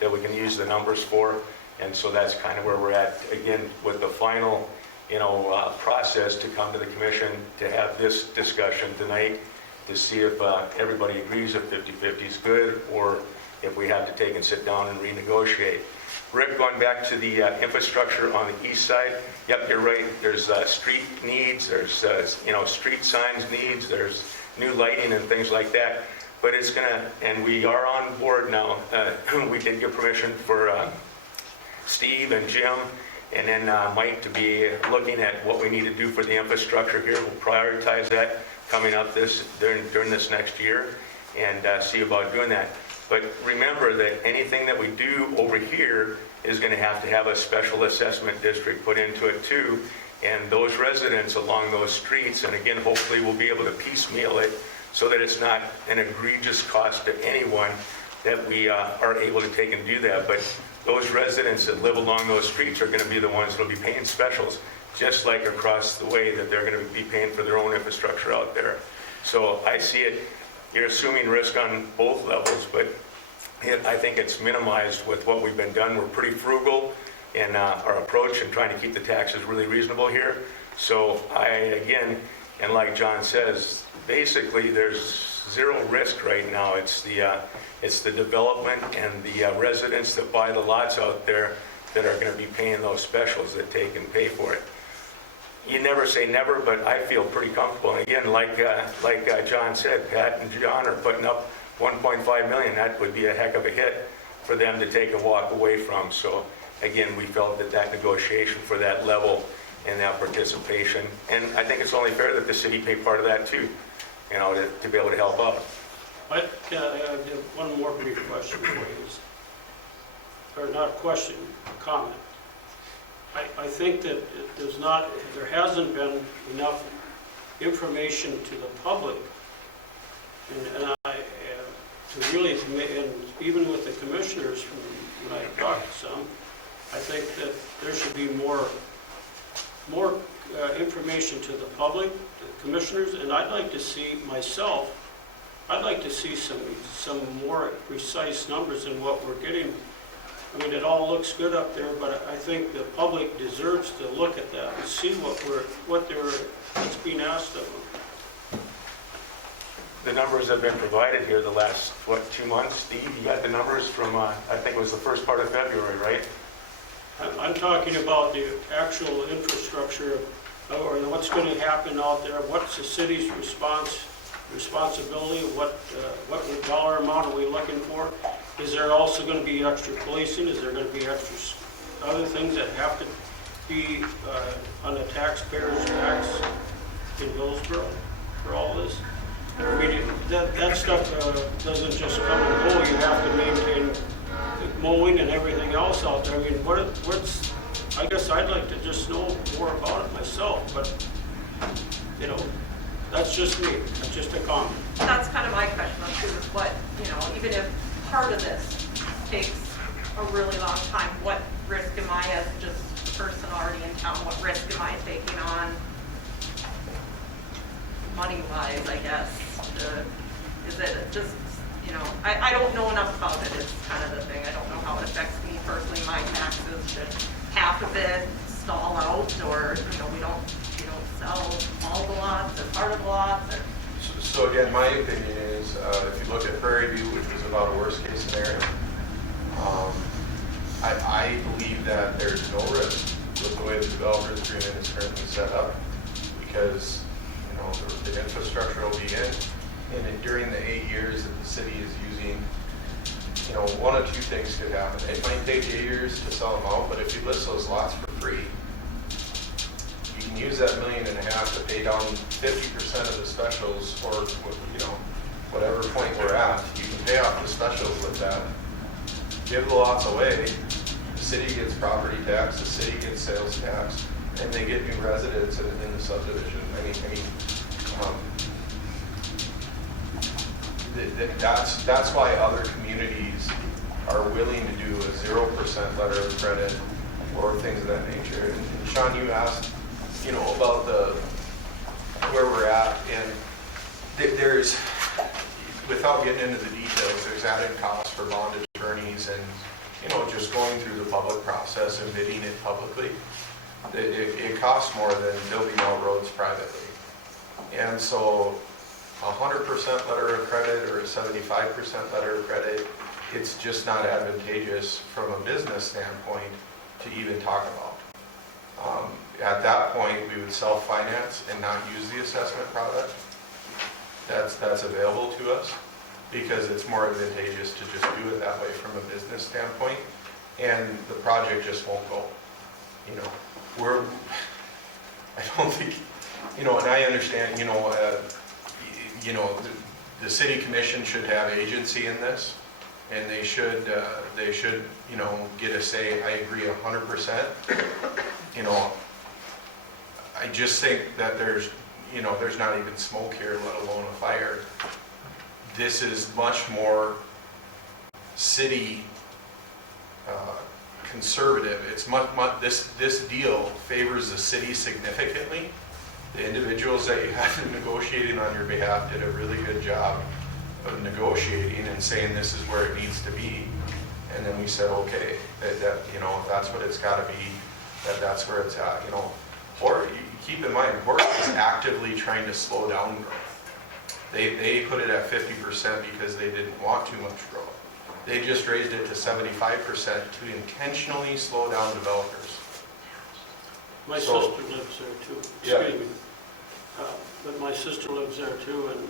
that we can use the numbers for. And so that's kind of where we're at, again, with the final, process to come to the commission to have this discussion tonight to see if everybody agrees if 50-50 is good, or if we have to take and sit down and renegotiate. Rick, going back to the infrastructure on the east side, yep, you're right. There's street needs, there's street signs needs, there's new lighting and things like that. But it's gonna, and we are on board now. We did get permission for Steve and Jim and then Mike to be looking at what we need to do for the infrastructure here. We'll prioritize that coming up during this next year and see about doing that. But remember that anything that we do over here is going to have a special assessment district put into it too. And those residents along those streets, and again, hopefully we'll be able to piecemeal it so that it's not an egregious cost to anyone, that we are able to take and do that. But those residents that live along those streets are going to be the ones that will be paying specials, just like across the way that they're going to be paying for their own infrastructure out there. So I see it. You're assuming risk on both levels, but I think it's minimized with what we've been done. We're pretty frugal in our approach and trying to keep the taxes really reasonable here. So again, and like John says, basically there's zero risk right now. It's the development and the residents that buy the lots out there that are going to be paying those specials that take and pay for it. You never say never, but I feel pretty comfortable. And again, like John said, Pat and John are putting up $1.5 million. That would be a heck of a hit for them to take and walk away from. So again, we felt that negotiation for that level and that participation, and I think it's only fair that the city pay part of that too, to be able to help out. I have one more brief question for you, or not a question, a comment. I think that there hasn't been enough information to the public, and even with the commissioners, when I talked to some, I think that there should be more information to the public, to the commissioners, and I'd like to see some more precise numbers in what we're getting. I mean, it all looks good up there, but I think the public deserves to look at that and see what's being asked of them. The numbers have been provided here the last, 2 months? Steve, you got the numbers from, I think it was the first part of February, right? I'm talking about the actual infrastructure, or what's going to happen out there, what's the city's responsibility, what dollar amount are we looking for? Is there also going to be extra policing? Is there going to be extra other things that have to be on the taxpayers' tax in Hillsboro for all this? I mean, that stuff doesn't just come and go. You have to maintain the mowing and everything else out there. I mean, I guess I'd like to just know more about it myself, but, that's just me. That's just a comment. That's kind of my question too, is what, even if part of this takes a really long time, what risk am I, as just a person already in town, what risk am I taking on money-wise, I guess? Is it just you know, I don't know enough about it, is kind of the thing. I don't know how it affects me personally, my taxes, should half of it stall out, or, you know, we don't sell all the lots or part of the lots, or. So again, my opinion is, if you look at Prairie View, which is about a worst case scenario, I believe that there's no risk with the way the developer's agreement is currently set up, because, you know, the infrastructure will be in, and during the 8 years that the city is using, you know, one of two things could happen. It might take 8 years to sell them out, but if you list those lots for free, you can use that $1.5 million to pay down 50% of the specials, or, you know, whatever point we're at. You can pay off the specials with that, give the lots away, the city gets property tax, the city gets sales tax, and they get new residents in the subdivision. That's why other communities are willing to do a 0% letter of credit or things of that nature. And Sean, you asked, you know, about where we're at, and there's, without getting into the details, there's added costs for bond attorneys and, you know, just going through the public process and bidding it publicly. It costs more than building out roads privately. And so 100% letter of credit or a 75% letter of credit, it's just not advantageous from a business standpoint to even talk about. At that point, we would self-finance and not use the assessment product that's available to us, because it's more advantageous to just do it that way from a business standpoint, and the project just won't go. You know, I don't think, you know, and I understand, you know, the city commission should have agency in this, and they should, you know, get a say. I agree 100%. You know, I just think that there's not even smoke here, let alone a fire. This is much more city conservative. It's much this deal favors the city significantly. The individuals that you had negotiating on your behalf did a really good job of negotiating and saying this is where it needs to be. And then we said, okay, that you know, if that's what it's got to be, that's where it's at. You know, or keep in mind, Horus is actively trying to slow down growth. They put it at 50% because they didn't want too much growth. They just raised it to 75% to intentionally slow down developers. My sister lives there too. Excuse me. But my sister lives there too, and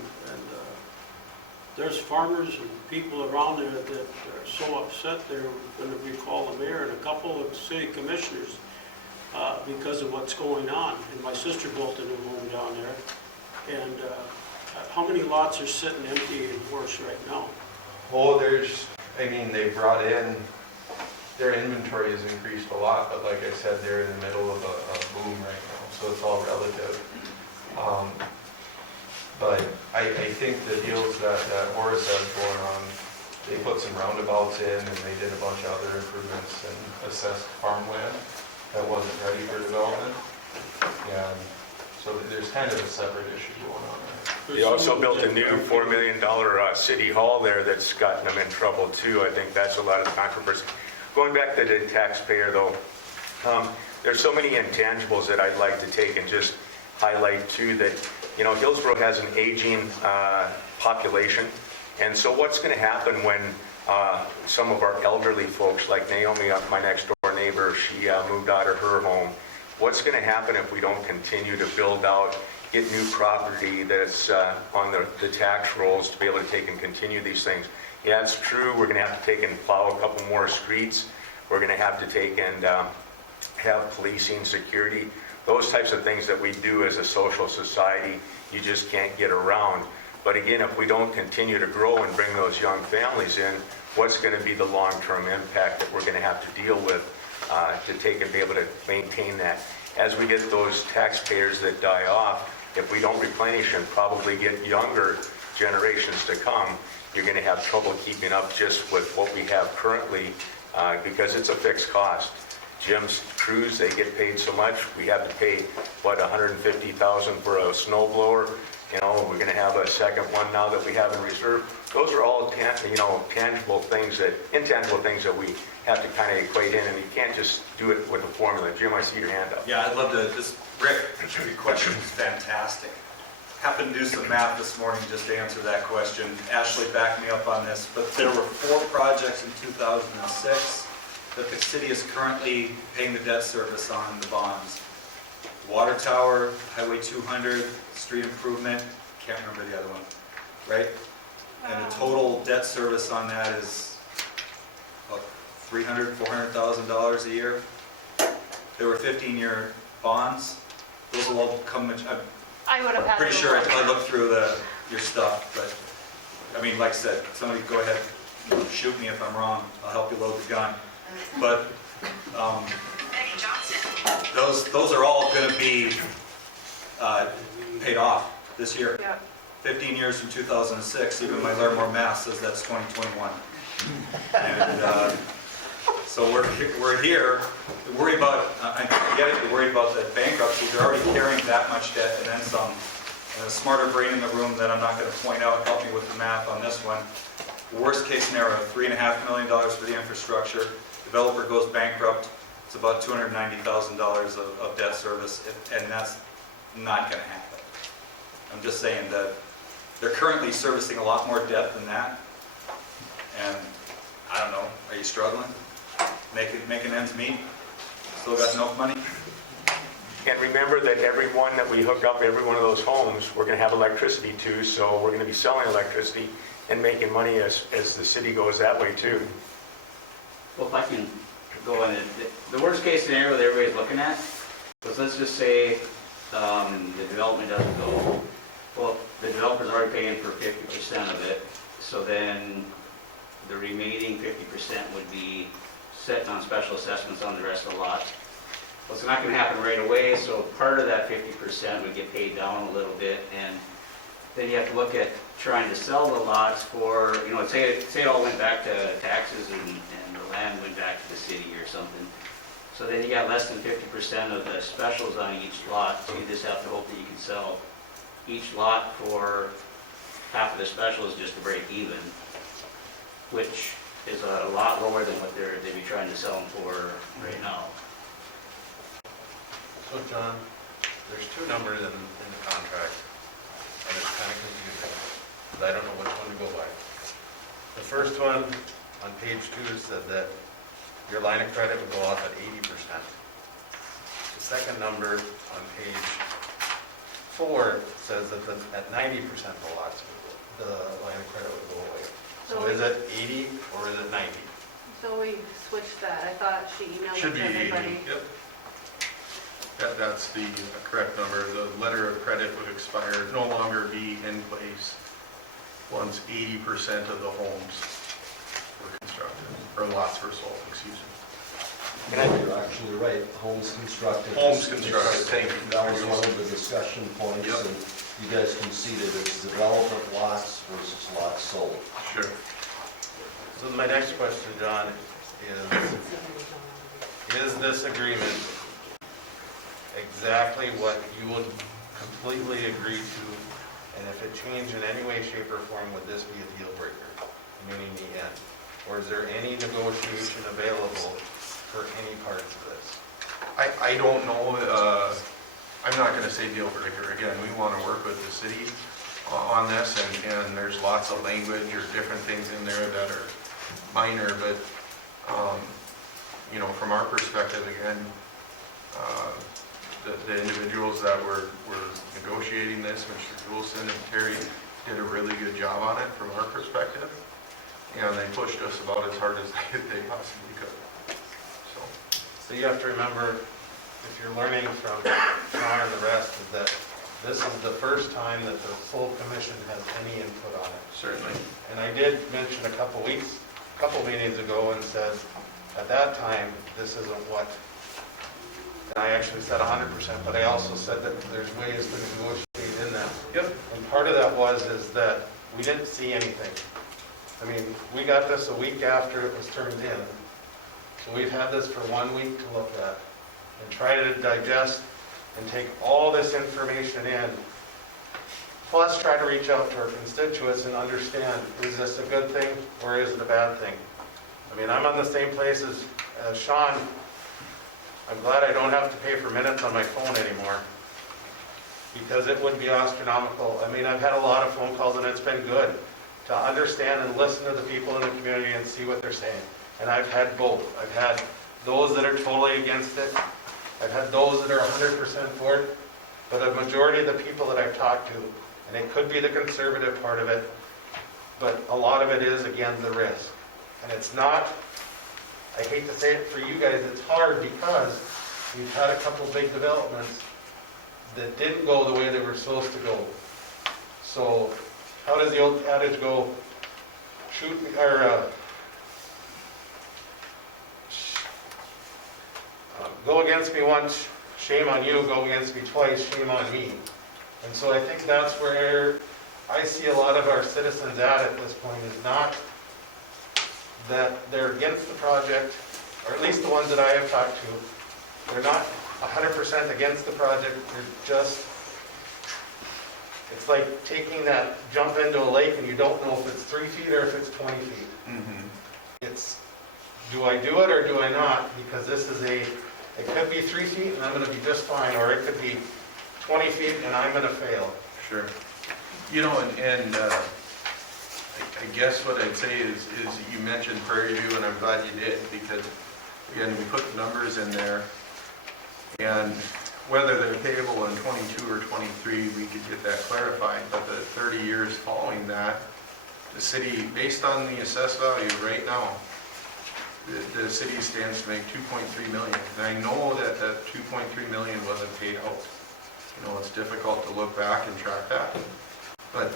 there's farmers and people around there that are so upset they're going to recall the mayor and a couple of city commissioners because of what's going on. And my sister built a new home down there. And how many lots are sitting empty in Horus right now? Well, they brought in, their inventory has increased a lot, but like I said, they're in the middle of a boom right now, so it's all relative. But I think the deals that Horus has going on, they put some roundabouts in, and they did a bunch of other improvements and assessed farmland that wasn't ready for development. And so there's kind of a separate issue going on there. They also built a new $4 million city hall there that's gotten them in trouble too. I think that's a lot of the controversy. Going back to the taxpayer though, there's so many intangibles that I'd like to take and just highlight too, that, you know, Hillsboro has an aging population. And so what's going to happen when some of our elderly folks, like Naomi, my next door neighbor, she moved out of her home. What's going to happen if we don't continue to build out, get new property that's on the tax rolls to be able to take and continue these things? Yeah, it's true. We're going to have to take and plow a couple more streets. We're going to have to take and have policing, security, those types of things that we do as a social society. You just can't get around. But again, if we don't continue to grow and bring those young families in, what's going to be the long-term impact that we're going to have to deal with to take and be able to maintain that? As we get those taxpayers that die off, if we don't replenish and probably get younger generations to come, you're going to have trouble keeping up just with what we have currently because it's a fixed cost. Jim's crews, they get paid so much. We have to pay, what, $150,000 for a snow blower. You know, we're going to have a second one now that we have in reserve. those are all tangible things intangible things that we have to kind of equate in, and you can't just do it with a formula. Jim, I see your hand up. Yeah, I'd love to, Rick, your question is fantastic. Happened to do some math this morning just to answer that question. Ashley backed me up on this, but there were 4 projects in 2006 that the city is currently paying the debt service on the bonds. Water tower, Highway 200, street improvement, can't remember the other one, right? And the total debt service on that is about $300,000, $400,000 a year. There were 15-year bonds. Those will all come, I would have I'm had. pretty to sure look. I looked through your stuff, but, I mean, like I said, somebody go ahead, shoot me if I'm wrong, I'll help you load the gun. But, those are all gonna be, paid off this year. Yep. 15 years from 2006, even my Learn More Math says that's 2021. And so we're here, worried about, I get it, you're worried about the bankruptcy, they're already carrying that much debt and then some. And a smarter brain in the room that I'm not going to point out, help me with the math on this one. Worst case scenario, $3.5 million for the infrastructure, developer goes bankrupt, it's about $290,000 of debt service, and that's not going to happen. I'm just saying that they're currently servicing a lot more debt than that. And I don't know, are you struggling? Making ends meet? Still got enough money? And remember that every one that we hook up, every one of those homes, we're going to have electricity to, so we're going to be selling electricity and making money as the city goes that way too. Well, if I can go in, the worst case scenario that everybody's looking at was, let's just say the development doesn't go. Well, the developer's already paying for 50% of it, so then the remaining 50% would be set on special assessments on the rest of the lots. Well, it's not going to happen right away, so part of that 50% would get paid down a little bit, and then you have to look at trying to sell the lots for, say it all went back to taxes and the land went back to the city or something. So then you got less than 50% of the specials on each lot, so you just have to hope that you can sell each lot for half of the specials just to break even, which is a lot lower than what they'd be trying to sell them for right now. So John, there's 2 numbers in the contract, and it's kind of confusing, because I don't know which one to go by. The first one, on page 2, said that your line of credit would go off at 80%. The second number on page 4 says that at 90% of the lots, the line of credit would go away. So is it 80 or is it 90? So we switched that. I thought she emailed it Should to be 80, everybody. yep. That's the correct number. The letter of credit would expire, no longer be in place once 80% of the homes were constructed, or lots were sold, excuse me. You're actually right, homes constructed. Homes constructed, thank you. That was one of the discussion points, Yep. and you guys conceded it's development lots versus lots sold. Sure. So my next question, John, is this agreement exactly what you would completely agree to? And if it changed in any way, shape, or form, would this be a deal breaker, meaning the end? Or is there any negotiation available for any parts of this? I don't know, I'm not gonna say deal breaker. Again, we wanna work with the city on this, and there's lots of language or different things in there that are minor, but, from our perspective, again, the individuals that were negotiating this, Mr. Juleson and Terry, did a really good job on it from our perspective, and they pushed us about as hard as they possibly could. So you have to remember, if you're learning from Ron and the rest, is that this is the first time that the full commission has any input on it. Certainly. And I did mention a couple meetings ago and said, at that time, this isn't what, and I actually said 100%, but I also said that there's ways to negotiate in that. Yep. And part of that is that we didn't see anything. I mean, we got this a week after it was turned in. So we've had this for 1 week to look at and try to digest and take all this information in. plus try to reach out to our constituents and understand, is this a good thing or is it a bad thing? I mean, I'm on the same place as Sean. I'm glad I don't have to pay for minutes on my phone anymore, because it would be astronomical. I mean, I've had a lot of phone calls and it's been good to understand and listen to the people in the community and see what they're saying. And I've had both. I've had those that are totally against it. I've had those that are 100% for it. But a majority of the people that I've talked to, and it could be the conservative part of it, but a lot of it is, again, the risk. And it's not, I hate to say it for you guys, it's hard because we've had a couple big developments that didn't go the way they were supposed to go. So how does the old adage go? Shoot me, or go against me once, shame on you. Go against me twice, shame on me. And so I think that's where I see a lot of our citizens at this point, is not that they're against the project, or at least the ones that I have talked to. They're not 100% against the project. They're just, it's like taking that jump into a lake and you don't know if it's 3 feet or if it's 20 feet. It's, do I do it or do I not? Because this is it could be 3 feet and I'm going to be just fine, or it could be 20 feet and I'm going to fail. Sure. You know, and I guess what I'd say is you mentioned Prairie View, and I'm glad you did, because, again, we put the numbers in there, and whether they're payable in 22 or 23, we could get that clarified, but the 30 years following that, the city, based on the assessed value right now, the city stands to make $2.3 million. And I know that that $2.3 million wasn't paid out. You know, it's difficult to look back and track that. But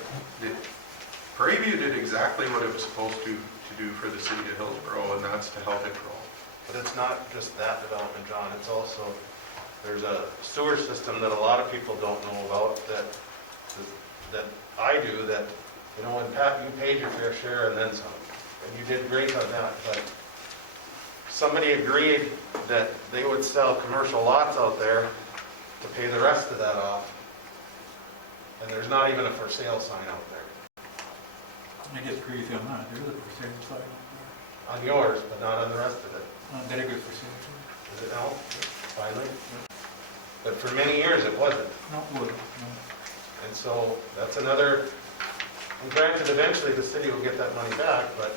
Prairie View did exactly what it was supposed to do for the city of Hillsboro, and that's to help it grow. But it's not just that development, John. It's also, there's a sewer system that a lot of people don't know about that I do, that, you know, and Pat, you paid your fair share and then some. And you did great on that, but somebody agreed that they would sell commercial lots out there to pay the rest of that off. And there's not even a for sale sign out there. I disagree with you on that. There is a for sale sign out On yours, but not on the rest of it. there. That a good for sale too? Is it now? Finally? But for many years it wasn't. Not wood, no. And so that's another, and granted, eventually the city will get that money back, but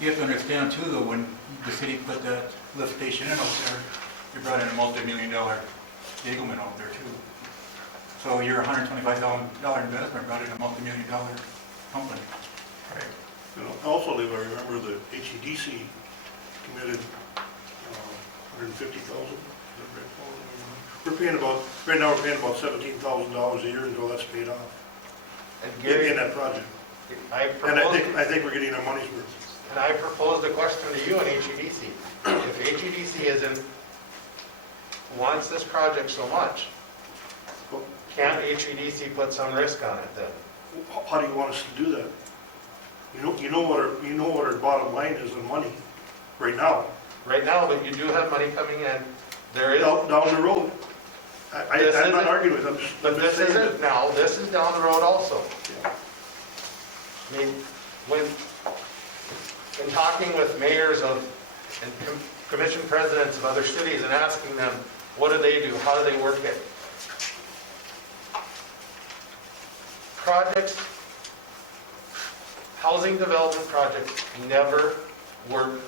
You have to understand too, though, when the city put that lift station in out there, they brought in a multi-million-dollar Eagleman out there too. So your $125,000 investment brought in a multi-million-dollar company. right. You know, also, Levi, remember the HEDC committed $150,000. We're paying about, right now we're paying about $17,000 a year until that's paid off And Gary, in that project. I And I proposed, think we're getting our money's worth. and I proposed a question to you and HEDC. If HEDC wants this project so much, can't HEDC put some risk on it then? How do you want us to do that? You know what our bottom line is in money right now. Right now, but you do have money coming in. There is, Down the road. This I'm not isn't- arguing with them. but this isn't now, this is down the road also. I mean, in talking with mayors and commission presidents of other cities and asking them, what do they do, how do they work it? Projects, housing development projects never work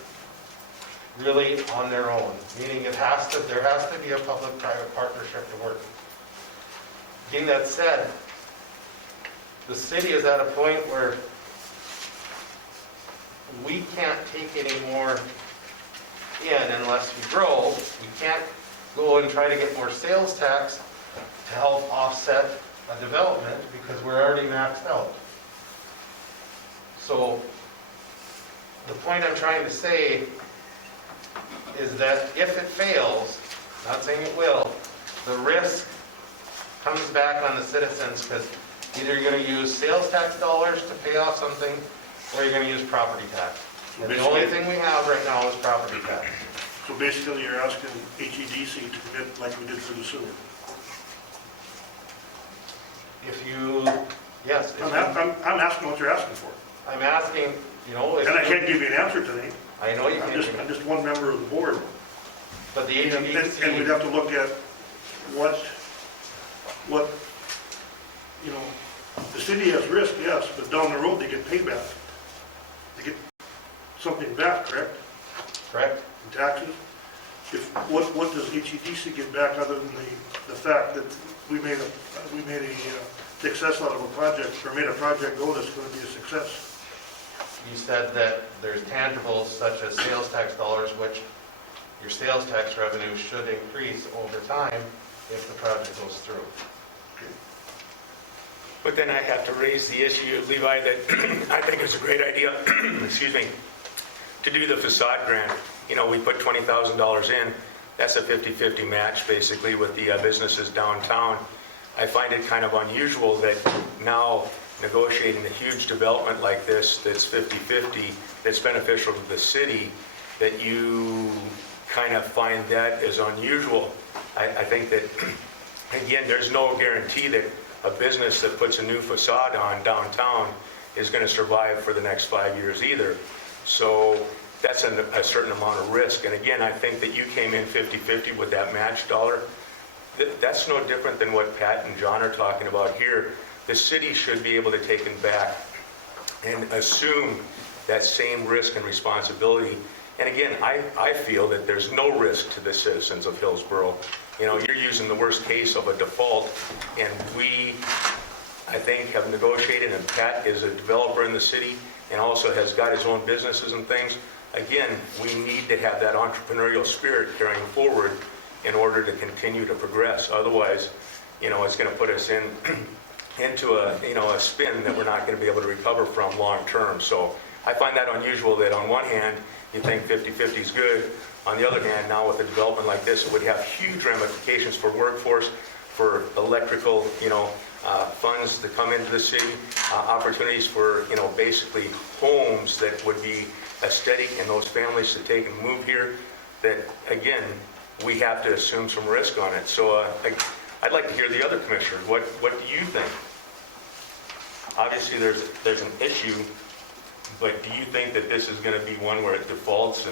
really on their own, meaning there has to be a public-private partnership to work. Being that said, the city is at a point where we can't take any more in unless we grow. We can't go and try to get more sales tax to help offset a development because we're already maxed out. So the point I'm trying to say is that if it fails, not saying it will, the risk comes back on the citizens because either you're going to use sales tax dollars to pay off something or you're going to use property tax. And the only thing we have right now is property tax. So basically, you're asking HEDC to commit like we did for the sewer. If you Yes. I'm asking what you're asking for. I'm asking, you know. And I can't give you an answer tonight. I know you can't. I'm just one member of the board. But the HVAC. And we'd have to look at what, you know, the city has risk, yes, but down the road, they get payback. They get something back, correct? Correct. In taxes. What does HEDC get back other than the fact that we made a success out of a project, or made a project go that's going to be a success? You said that there's tangibles such as sales tax dollars, which your sales tax revenue should increase over time if the project goes through. But then I have to raise the issue, Levi, that I think is a great idea, excuse me, to do the facade grant. You know, we put $20,000 in, that's a 50-50 match basically with the businesses downtown. I find it kind of unusual that now negotiating a huge development like this that's 50-50, that's beneficial to the city, that you kind of find that as unusual. I think that, again, there's no guarantee that a business that puts a new facade on downtown is going to survive for the next 5 years either. So that's a certain amount of risk. And again, I think that you came in 50-50 with that match dollar. That's no different than what Pat and John are talking about here. The city should be able to take it back and assume that same risk and responsibility. And again, I feel that there's no risk to the citizens of Hillsboro. You know, you're using the worst case of a default, and we, I think, have negotiated, and Pat is a developer in the city and also has got his own businesses and things. Again, we need to have that entrepreneurial spirit carrying forward in order to continue to progress. Otherwise, you know, it's going to put us into a spin that we're not going to be able to recover from long term. So I find that unusual that on one hand, you think 50-50 is good. On the other hand, now with a development like this, it would have huge ramifications for workforce, for electrical, funds to come into the city, opportunities for, basically homes that would be aesthetic and those families to take and move here. That, again, we have to assume some risk on it. So I'd like to hear the other commissioners. What do you think? Obviously, there's an issue, but do you think that this is going to be one where it defaults?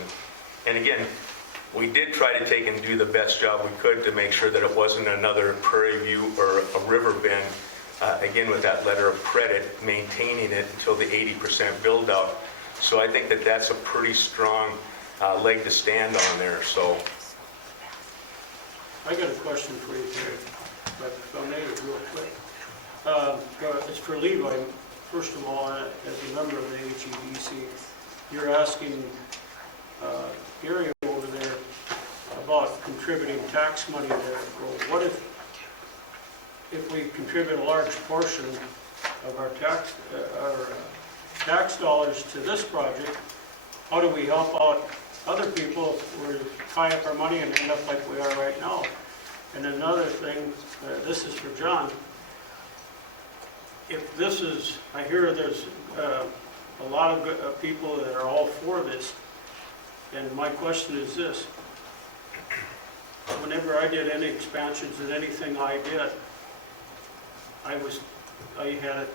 And again, we did try to take and do the best job we could to make sure that it wasn't another Prairie View or a river bend, again, with that letter of credit, maintaining it until the 80% build out. So I think that that's a pretty strong leg to stand on there. So I got a question for you, Terry, but if I may, real quick. It's for Levi. First of all, as a member of the HEDC, you're asking Gary over there about contributing tax money there. Well, what if we contribute a large portion of our tax dollars to this project? How do we help out other people if we tie up our money and end up like we are right now? And another thing, this is for John. If this is, I hear there's a lot of good, people that are all for this, and my question is this. Whenever I did any expansions and anything I did, I had it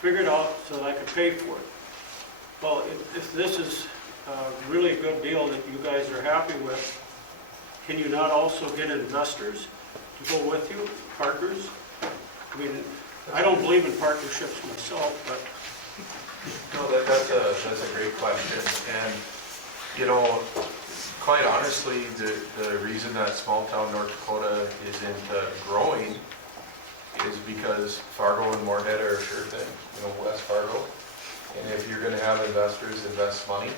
figured out so that I could pay for it. Well, if this is a really good deal that you guys are happy with, can you not also get investors to go with you, partners? I mean, I don't believe in partnerships myself, but... No, that's a great question. And, quite honestly, the reason that small town North Dakota isn't growing is because Fargo and Moorhead are a sure thing, West Fargo. And if you're going to have investors invest money,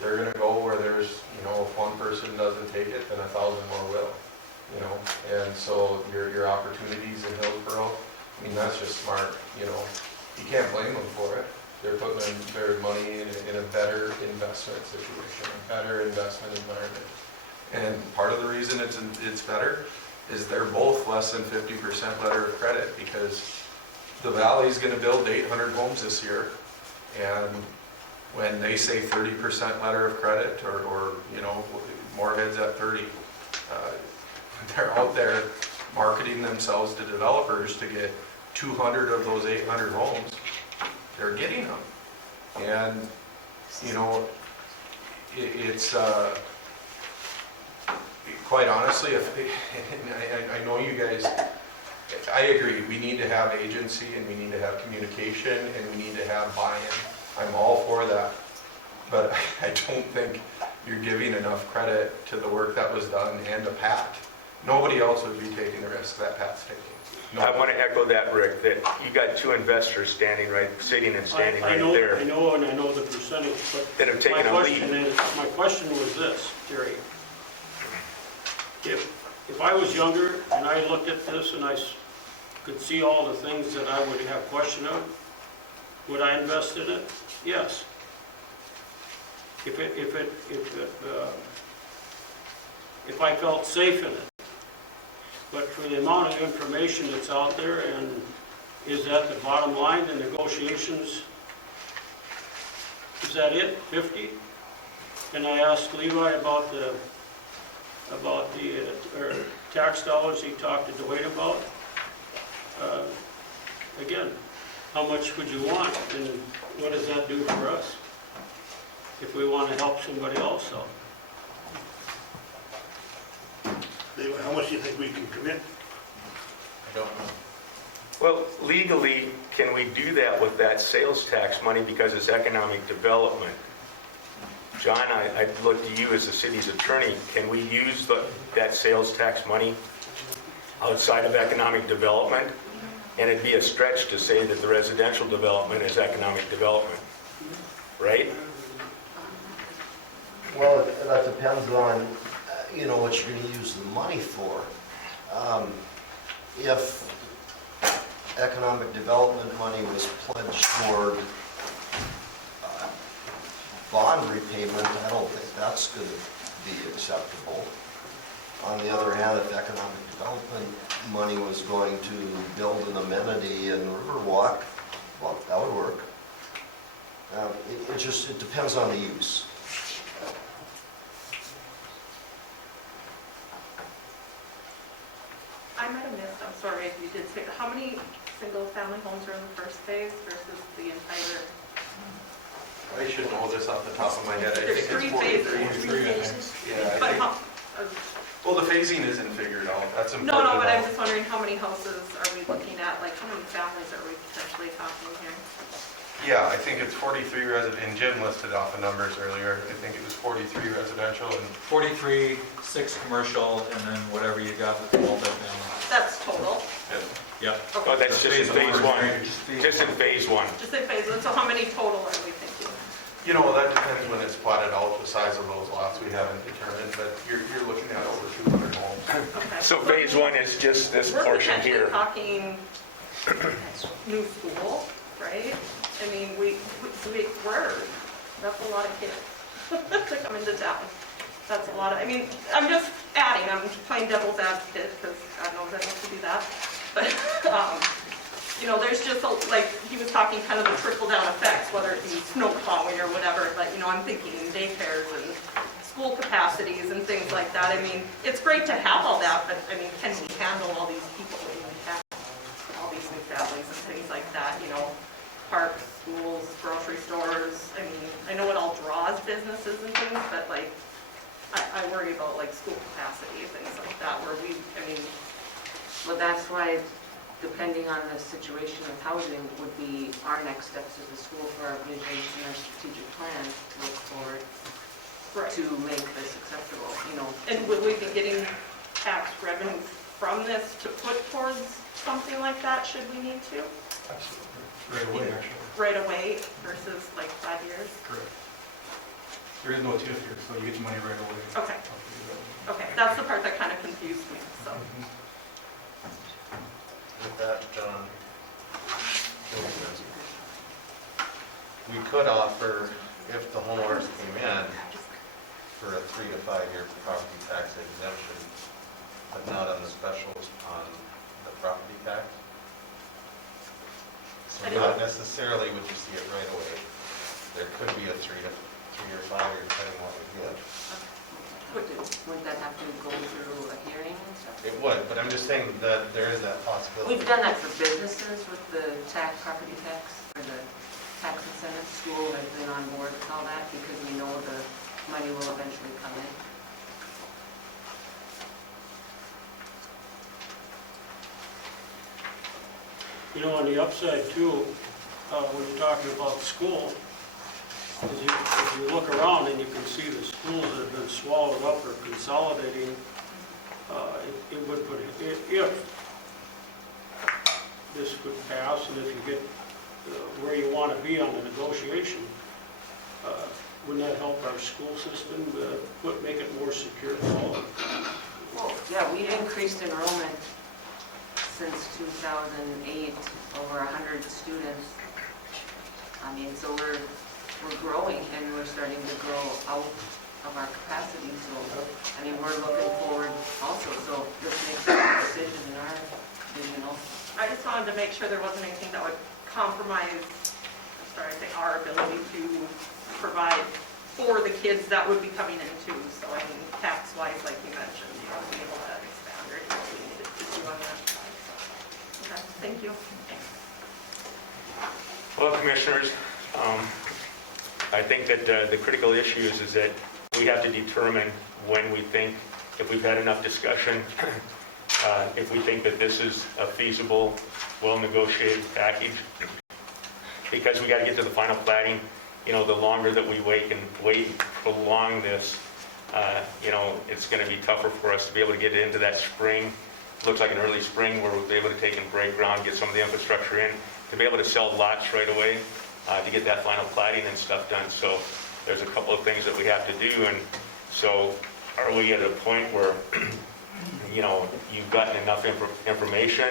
they're going to go where there's, if one person doesn't take it, then 1,000 more will, And so your opportunities in Hillsboro, that's just smart, You can't blame them for it. They're putting their money in a better investment situation, a better investment environment. And part of the reason it's better is they're both less than 50% letter of credit, because the Valley's going to build 800 homes this year. And when they say 30% letter of credit, or Moorhead's at 30, they're out there marketing themselves to developers to get 200 of those 800 homes, they're getting them. And, you know, it's, quite honestly, I know you guys, I agree, we need to have agency and we need to have communication and we need to have buy-in. I'm all for that. But I don't think you're giving enough credit to the work that was done and to Pat. Nobody else would be taking the risk that Pat's taking. I want to echo that, Rick, that you got two investors standing standing right there. I know, and I know the percentage, but That have taken a lead. my question was this, Terry. If I was younger and I looked at this and could see all the things that I would have question of, would I invest in it? Yes. If I felt safe in it. But for the amount of information that's out there, and is that the bottom line, the negotiations, is that it, 50? And I asked Levi about the tax dollars he talked to Dwayne about. Again, how much would you want, and what does that do for us if we want to help somebody else out? How much do you think we can commit? I don't know. Well, legally, can we do that with that sales tax money because it's economic development? John, I'd look to you as the city's attorney. Can we use that sales tax money outside of economic development? And it'd be a stretch to say that the residential development is economic development, right? Well, that depends on, you know, what you're going to use the money for. If economic development money was pledged toward bond repayment, I don't think that's going to be acceptable. On the other hand, if economic development money was going to build an amenity in Riverwalk, well, that would work. It depends on the use. I might have missed, I'm sorry if you did say, how many single-family homes are in the first phase versus the entire? I should know this off the top of my head. I There's think three it's 43. phases. Yeah, But I think, how, well, the phasing isn't figured out. That's important. no, but to I'm know. just wondering how many houses are we looking at? Like, how many families are we potentially talking here? Yeah, I think it's 43 resident, and Jim listed off the numbers earlier. I think it was 43 residential and 43, 6 commercial, and then whatever you got with the multifamily. That's total. Yep. Oh, that's just in phase one. Just in phase one. Just in phase one, so how many total are we thinking? you know, that depends when it's plotted out, the size of those lots we haven't determined, but you're looking at over 200 homes. Okay. So phase one is just this portion We're here. potentially talking new school, right? I mean, we're, that's a lot of kids to come into town. That's a lot of, I mean, I'm just adding, I'm playing devil's advocate because God knows I love to do that. But, you know, there's just, like, he was talking kind of the trickle-down effects, whether it be snow plowing or whatever, but, you know, I'm thinking daycares and school capacities and things like that. I mean, it's great to have all that, but, I mean, can we handle all these people in town, all these new families and things like that, you know, parks, schools, grocery stores. I mean, I know it all draws businesses and things, but, like, I worry about, like, school capacity and things like that, where we, I mean, Well, that's why, depending on the situation of housing, would be our next steps as a school for our vision and our strategic plan to look forward right. to make this acceptable, you know. And would we be getting tax revenue from this to put towards something like that, should we need to? Absolutely. Right away, actually. Right away versus like 5 years? Correct. There is no TIF here, so you get your money right away. Okay. Okay, that's the part that kind of confused me, so. With that, we could offer, if the homeowners came in, for a 3 to 5 year property tax exemption, but not on the specials on the property tax. So not necessarily would you see it right away. There could be a 3 or 5 year, depending on what we get. Would that have to go through a hearing and It would, but I'm just saying that there is that possibility. We've done that for businesses with the property tax, or the tax incentive. School has been on board with all that because we know the money will eventually come in. You know, on the upside too, when you're talking about school, if you look around and you can see the schools that have been swallowed up or consolidating, it would put, if this could pass and if you get where you want to be on the negotiation, wouldn't that help our school system, make it more secure for all? Well, yeah, we increased enrollment since 2008, over 100 students. I mean, so we're growing and we're starting to grow out of our capacity. So, I mean, we're looking forward also. So this makes a decision in our vision also. I just wanted to make sure there wasn't anything that would compromise, I'm sorry, I say our ability to provide for the kids that would be coming in too. So I mean, tax-wise, like you mentioned, you know, be able to expand or do what we needed to do on that side. So, okay, thank you. Well, Commissioners, I think that the critical issue is that we have to determine when we think, if we've had enough discussion, if we think that this is a feasible, well-negotiated package, because we got to get to the final plating. You know, the longer that we wait and prolong this, you know, it's going to be tougher for us to be able to get into that spring. Looks like an early spring where we'll be able to take and break ground, get some of the infrastructure in, to be able to sell lots right away, to get that final plating and stuff done. So there's a couple of things that we have to do. And so are we at a point where, you know, you've gotten enough information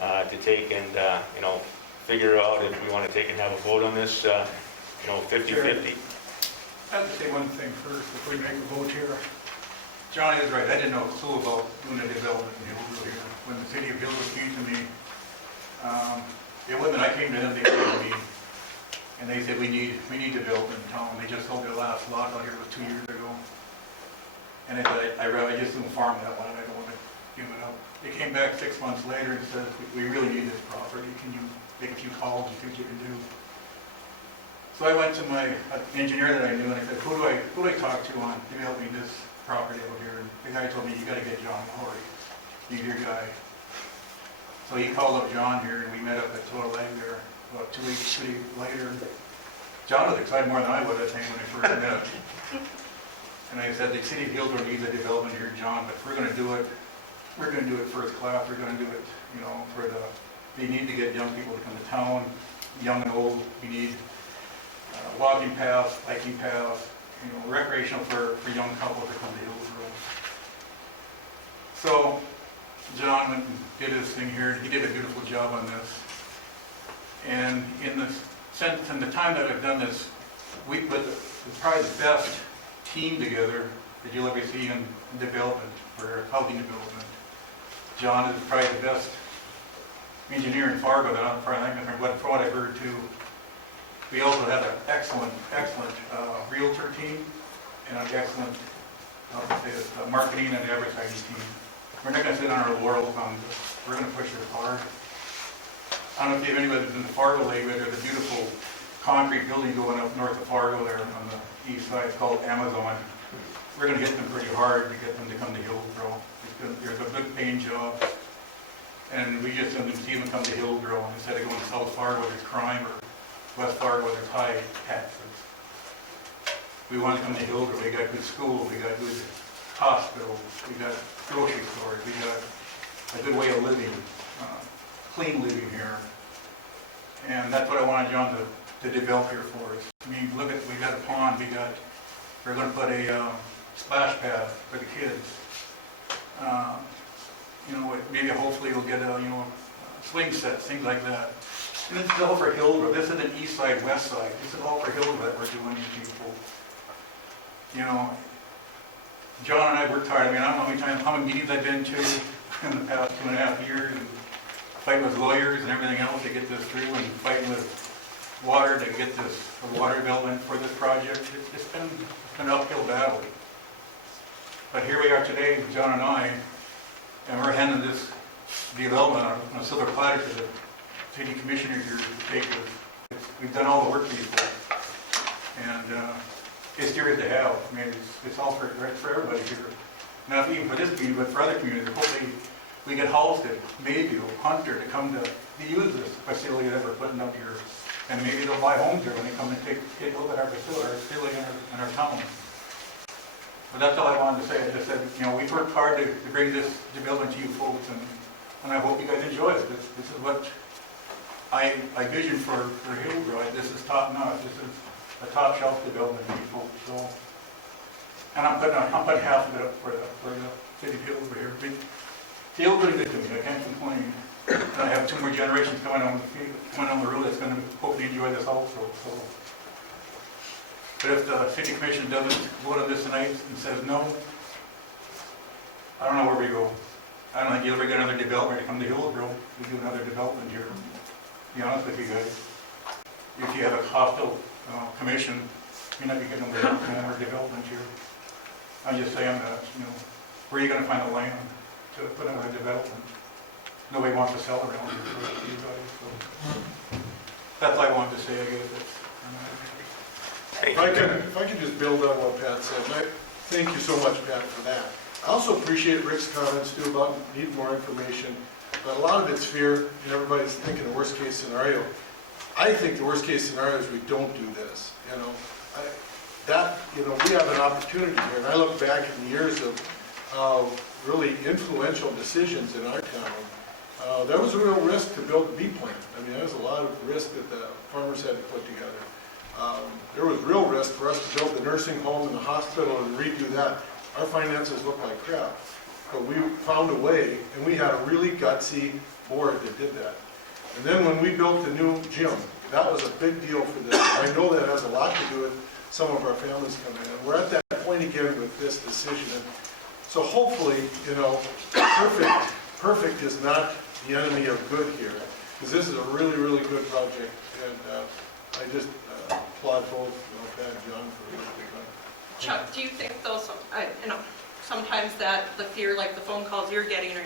to take and, you know, figure out if we want to take and have a vote on this, you know, 50-50? I have to say one thing first before we make a vote here. John is right. I didn't know a clue about doing a development in Hillsboro here. When the city of Hillsboro came to me, it wasn't that I came to them, they came to me. And they said, we need development in town. They just sold their last lot out here, was 2 years ago. And I said, I just didn't farm that one. I don't want to give it up. They came back 6 months later and said, we really need this property. Can you make a few calls and see what you can do? So I went to my engineer that I knew and I said, who do I talk to on developing this property out here? And the guy told me, you got to get John Horus. He's your guy. So he called up John here and we met up at Total Ag there about 2 weeks later. John was excited more than I was, I think, when I first met. And I said, the city of Hillsboro needs a development here, John, but if we're going to do it, we're going to do it first class. We're going to do it, you know, we need to get young people to come to town, young and old. We need walking paths, hiking paths, you know, recreational for young couples to come to Hillsboro. So John went and did his thing here. He did a beautiful job on this. And in the time that I've done this, we put probably the best team together that you'll ever see in development, for housing development. John is probably the best engineer in Fargo that I'm probably thinking from what I've heard too. We also have an excellent realtor team and an excellent marketing and advertising team. We're not going to sit on our laurels on this. We're going to push it hard. I don't know if you have anybody that's in the Fargo area, there's a beautiful concrete building going up north of Fargo there on the east side. It's called Amazon. We're going to hit them pretty hard to get them to come to Hillsboro. There's a good paying job. And we just want to see them come to Hillsboro instead of going to South Fargo where there's crime or West Fargo where there's high taxes. We want to come to Hillsboro. We got good schools, we got good hospitals, we got grocery stores, we got a good way of living, clean living here. And that's what I wanted John to develop here for us. I mean, look at, we got a pond, we're going to put a splash pad for the kids. You know, maybe hopefully we'll get a, you know, swing sets, things like that. And this is all for Hillsboro. This isn't east side, west side. This is all for Hillsboro that we're doing these people. You know, John and I worked hard. I mean, I don't know how many meetings I've been to in the past 2.5 years, and fighting with lawyers and everything else to get this through, and fighting with water to get this water development for this project. It's been an uphill battle. But here we are today, John and I, And we're handing this development on a silver platter to the city commissioners here to take this. We've done all the work before. And it's dear to have. I mean, it's all for everybody here. Not even for this community, but for other communities. Hopefully, we get Halsted, Mayview, Hunter to come to use this facility that we're putting up here. And maybe they'll buy homes here when they come and take a look at our facility in our town. But that's all I wanted to say. I just said, you know, we've worked hard to bring this development to you folks, and I hope you guys enjoy it. This is what I vision for Hillsboro. This is top notch. This is a top shelf development for you folks. So, and I'm putting half of it up for the city of Hillsboro here. It feels really good to me. I can't complain. And I have 2 more generations coming on the road that's going to hopefully enjoy this also. So. But if the city commission doesn't vote on this tonight and says no, I don't know where we go. I don't think you'll ever get another developer to come to Hillsboro. We do another development here. To be honest with you guys, if you have a hostile commission, you're not going to get no more development here. I'm just saying that, you know, where are you going to find the land to put another development? Nobody wants to sell around here for you guys. So that's all I wanted to say. I guess. If I could just build on what Pat said, thank you so much, Pat, for that. I also appreciate Rick's comments too about needing more information, but a lot of it's fear, and everybody's thinking the worst case scenario. I think the worst case scenario is we don't do this, you know. We have an opportunity here, and I look back in the years of really influential decisions in our town. There was a real risk to build a bee plant. I mean, there was a lot of risk that the farmers had to put together. There was real risk for us to build the nursing home and the hospital and redo that. Our finances looked like crap. But we found a way, and we had a really gutsy board that did that. And then when we built the new gym, that was a big deal for this. I know that has a lot to do with some of our families coming in. We're at that point again with this decision. And so hopefully, you know, perfect is not the enemy of good here. Because this is a really, really good project. And I just applaud both Pat and John for what they've done. Chuck, do you think those, sometimes that the fear, like the phone calls you're getting, or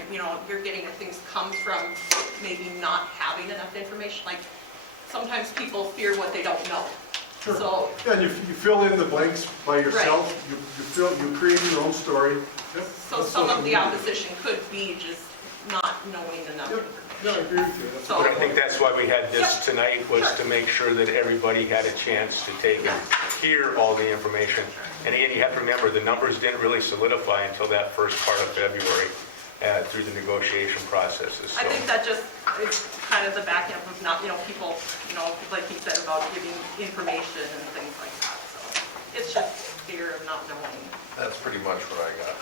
you're getting things comes from maybe not having enough information? Like sometimes people fear what they don't know. Sure. So yeah, and you fill in the blanks by yourself. Right. You create your own story. Yep. So some of the opposition could be just not knowing enough. Yep. Yeah, I agree with you. But I think that's why we had this tonight, was to make sure that everybody had a chance to take and hear all the information. And again, you have to remember, the numbers didn't really solidify until that first part of February through the negotiation processes. So. I think that just is kind of the back end of not, people, like he said about giving information and things like that. So it's just fear of not knowing. That's pretty much what I got.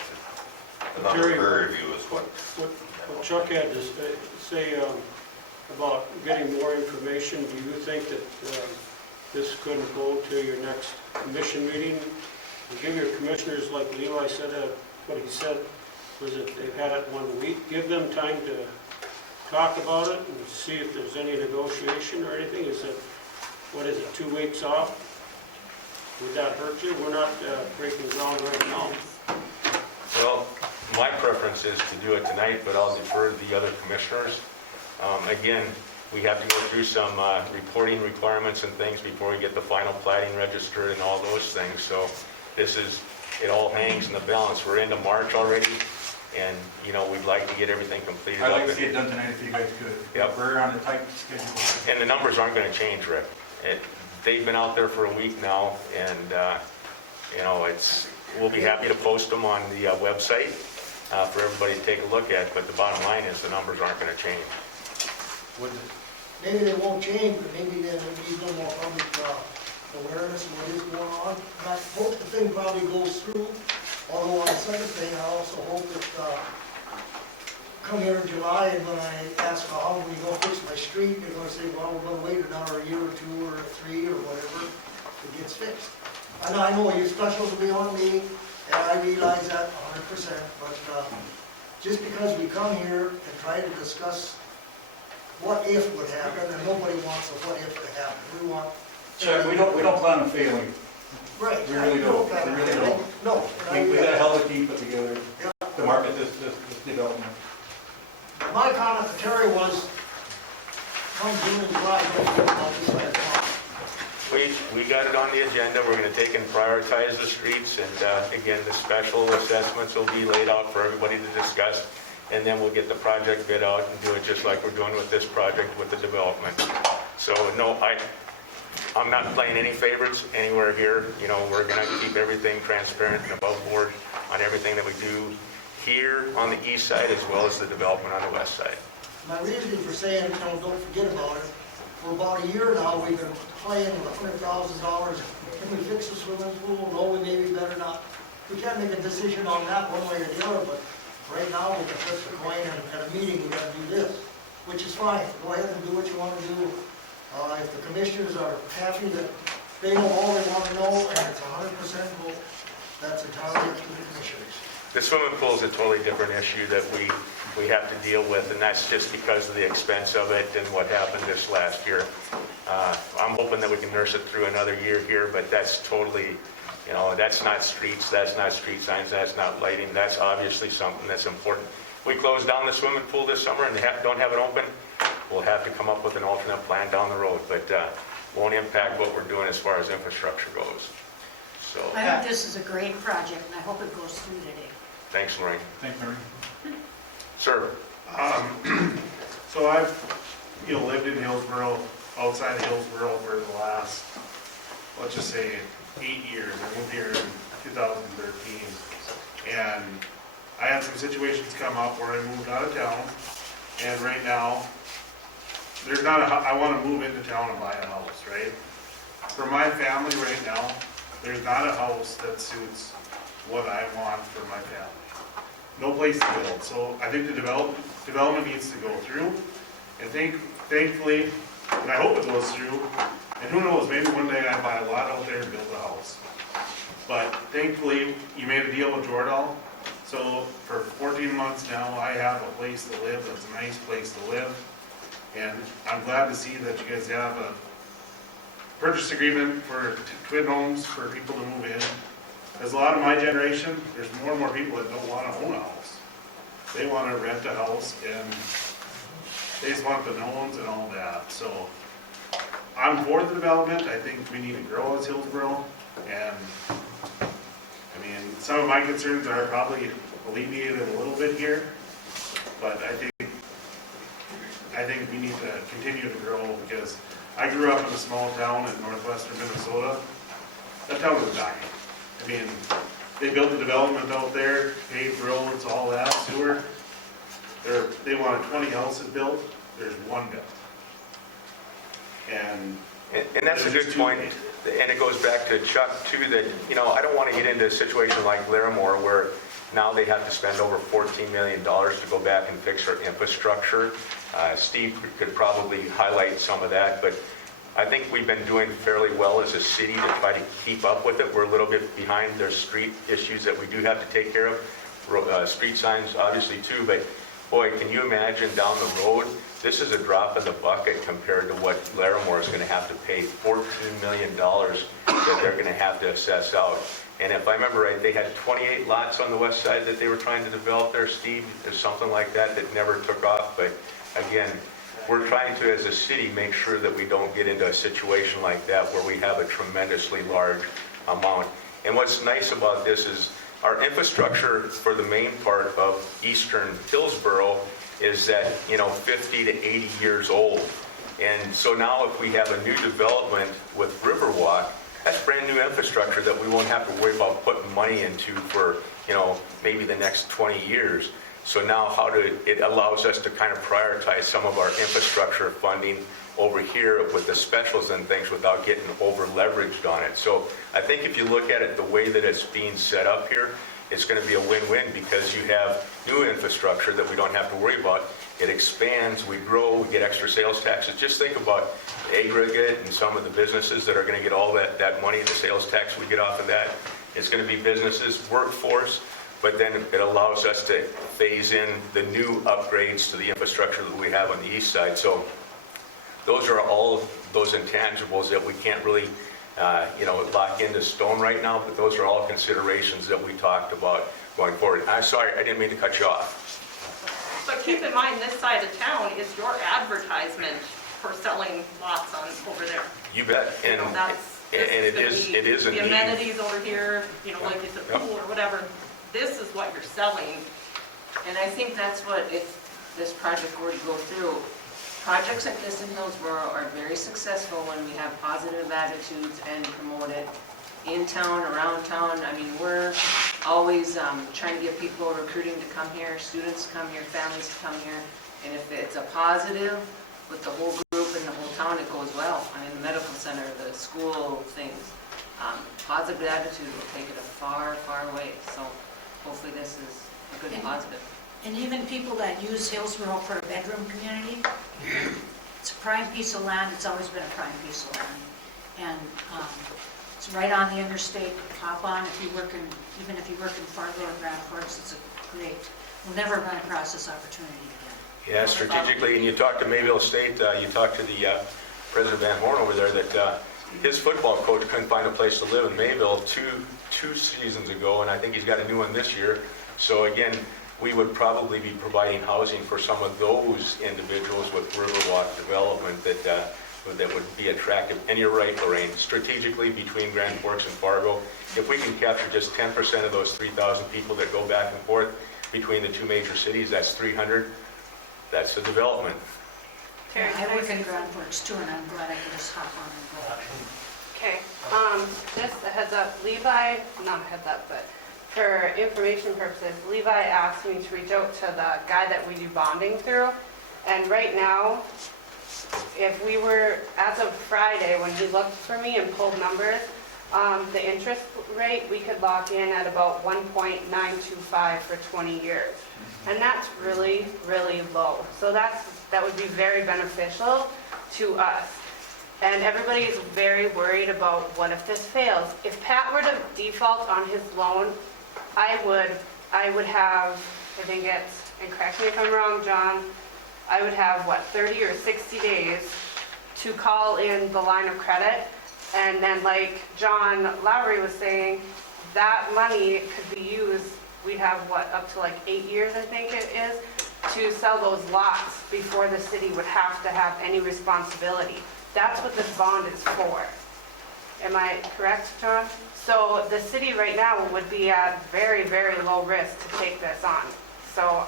The Jerry, number review is what Chuck had to say about getting more information. Do you think that this could go to your next commission meeting? And give your commissioners, like Levi said, what he said was that they've had it 1 week. Give them time to talk about it and see if there's any negotiation or anything. Is it, 2 weeks off? Would that hurt you? We're not breaking ground right now. Well, my preference is to do it tonight, but I'll defer to the other commissioners. Again, we have to go through some reporting requirements and things before we get the final plating registered and all those things. So it all hangs in the balance. We're into March already, and we'd like to get everything completed. I'd like to see it done tonight if you guys could. Yep. We're on a tight schedule. And the numbers aren't going to change, Rick. They've been out there for a week now, and we'll be happy to post them on the website for everybody to take a look at. But the bottom line is the numbers aren't going to change. Maybe they won't change, but maybe then we need a little more public awareness of what is going on. And I hope the thing probably goes through, although on the second thing, I also hope that come here in July, and when I ask how long we go fix my street, they're going to say, well, we're going to wait another year or 2 or 3 or whatever it gets fixed. I know your specials will be on me, and I realize that 100%, but just because we come here and try to discuss what if would happen, and nobody wants a what if to happen. We want... Chuck, we don't plan on failing. Right. We really don't. We really don't. No. We got a hell of a team put together to market this development. on this side of town. We got it on the agenda. We're going to take and prioritize the streets, and again, the special assessments will be laid out for everybody to discuss, and then we'll get the project bid out and do it just like we're doing with this project with the development. So no, I'm not playing any favorites anywhere here. You know, we're going to keep everything transparent and above board on everything that we do here on the east side as well as the development on the west side. My reasoning for saying, don't forget about it, for about a year now, we've been playing with $100,000. Can we fix the swimming pool? No, we maybe better not. We can't make a decision on that one way or the other, but right now, we can flip the coin, and at a meeting, we gotta do this, which is fine. Go ahead and do what you wanna do. If the commissioners are happy that they know all they wanna know, and it's 100% vote, that's entirely up to the commissioners. The swimming pool is a totally different issue that we have to deal with, and that's just because of the expense of it and what happened this last year. I'm hoping that we can nurse it through another year here, but that's totally, you know, that's not streets, that's not street signs, that's not lighting, that's obviously something that's important. We close down the swimming pool this summer and don't have it open, we'll have to come up with an alternate plan down the road, but won't impact what we're doing as far as infrastructure goes. So, I think this is a great project, and I hope it goes through today. thanks, Lorraine. Thanks, Marie. Sir? So I've, lived in Hillsboro, outside of Hillsboro for the last, let's just say, 8 years. I moved here in 2013. And I had some situations come up where I moved out of town. And right now, there's not I want to move into town and buy a house, right? For my family right now, there's not a house that suits what I want for my family. No place to build. So I think the development needs to go through. And thankfully, and I hope it goes through, and who knows, maybe one day I buy a lot out there and build a house. But thankfully, you made a deal with Jordan. So for 14 months now, I have a place to live. That's a nice place to live. And I'm glad to see that you guys have a purchase agreement for twin homes for people to move in. Because a lot of my generation, there's more and more people that don't want to own a house. They want to rent a house, and they just want the knowns and all that. So I'm for the development. I think we need to grow as Hillsboro. And I mean, some of my concerns are probably alleviated a little bit here, but I think we need to continue to grow, because I grew up in a small town in northwestern Minnesota. That town was dying. I mean, they built the development out there, paved roads, all that, sewer. They wanted 20 houses built, there's one built. And that's a good point. And it goes back to Chuck too, that, I don't want to get into a situation like Larimore where now they have to spend over $14 million to go back and fix our infrastructure. Steve could probably highlight some of that, but I think we've been doing fairly well as a city to try to keep up with it. We're a little bit behind. There's street issues that we do have to take care of. Street signs obviously too, but boy, can you imagine down the road, this is a drop in the bucket compared to what Larimore is going to have to pay, $14 million that they're going to have to assess out. And if I remember right, they had 28 lots on the west side that they were trying to develop there, Steve, or something like that never took off. But again, we're trying to, as a city, make sure that we don't get into a situation like that where we have a tremendously large amount. And what's nice about this is our infrastructure for the main part of eastern Hillsboro is that, 50 to 80 years old. And so now if we have a new development with Riverwalk, that's brand new infrastructure that we won't have to worry about putting money into for, maybe the next 20 years. So now it allows us to kind of prioritize some of our infrastructure funding over here with the specials and things without getting over leveraged on it. So I think if you look at it the way that it's being set up here, it's going to be a win-win because you have new infrastructure that we don't have to worry about. It expands, we grow, we get extra sales taxes. Just think about aggregate and some of the businesses that are going to get all that money, the sales tax we get off of that. It's going to be businesses, workforce, but then it allows us to phase in the new upgrades to the infrastructure that we have on the east side. So those are all those intangibles that we can't really lock into stone right now, but those are all considerations that we talked about going forward. I'm sorry, I didn't mean to cut you off. But keep in mind, this side of town is your advertisement for selling lots on, over there. You bet. You And know, that's, this it gonna is, be it is a the need. amenities over here, you know, like you said, Yep. pool or whatever, this is what you're selling. And I think that's what, if this project were to go through, projects like this in Hillsboro are very successful when we have positive attitudes and promote it in town, around town. I mean, we're always trying to get people recruiting to come here, students to come here, families to come here. And if it's a positive with the whole group and the whole town, it goes well. I mean, the medical center, the school things, positive attitude will take it a far, far way. So hopefully this is a good positive. And even people that use Hillsboro for a bedroom community, it's a prime piece of land, it's always been a prime piece of land. And it's right on the interstate, hop on if you work in, even if you work in Fargo or Grand Forks, it's a great, we'll never run across this opportunity again. Yeah, strategically, and you talk to Mayville State, you talk to the President Van Horn over there, that his football coach couldn't find a place to live in Mayville two seasons ago, and I think he's got a new one this year. So again, we would probably be providing housing for some of those individuals with Riverwalk development that would be attractive. And you're right, Lorraine, strategically between Grand Forks and Fargo, if we can capture just 10% of those 3,000 people that go back and forth between the two major cities, that's 300. That's the development. Terry, I work in Grand Forks too, and I'm glad I can just hop on and go. Okay, just a heads up, Levi, not a heads up, but for information purposes, Levi asked me to reach out to the guy that we do bonding through. And right now, if we were, as of Friday, when he looked for me and pulled numbers, the interest rate, we could lock in at about 1.925 for 20 years. And that's really, really low. So that would be very beneficial to us. And everybody is very worried about what if this fails. If Pat were to default on his loan, I would have, I think it's, and correct me if I'm wrong, John, I would have, 30 or 60 days to call in the line of credit. And then like John Lowry was saying, that money could be used, we'd have up to 8 years, I think it is, to sell those lots before the city would have to have any responsibility. That's what this bond is for. Am I correct, John? So the city right now would be at very, very low risk to take this on. So,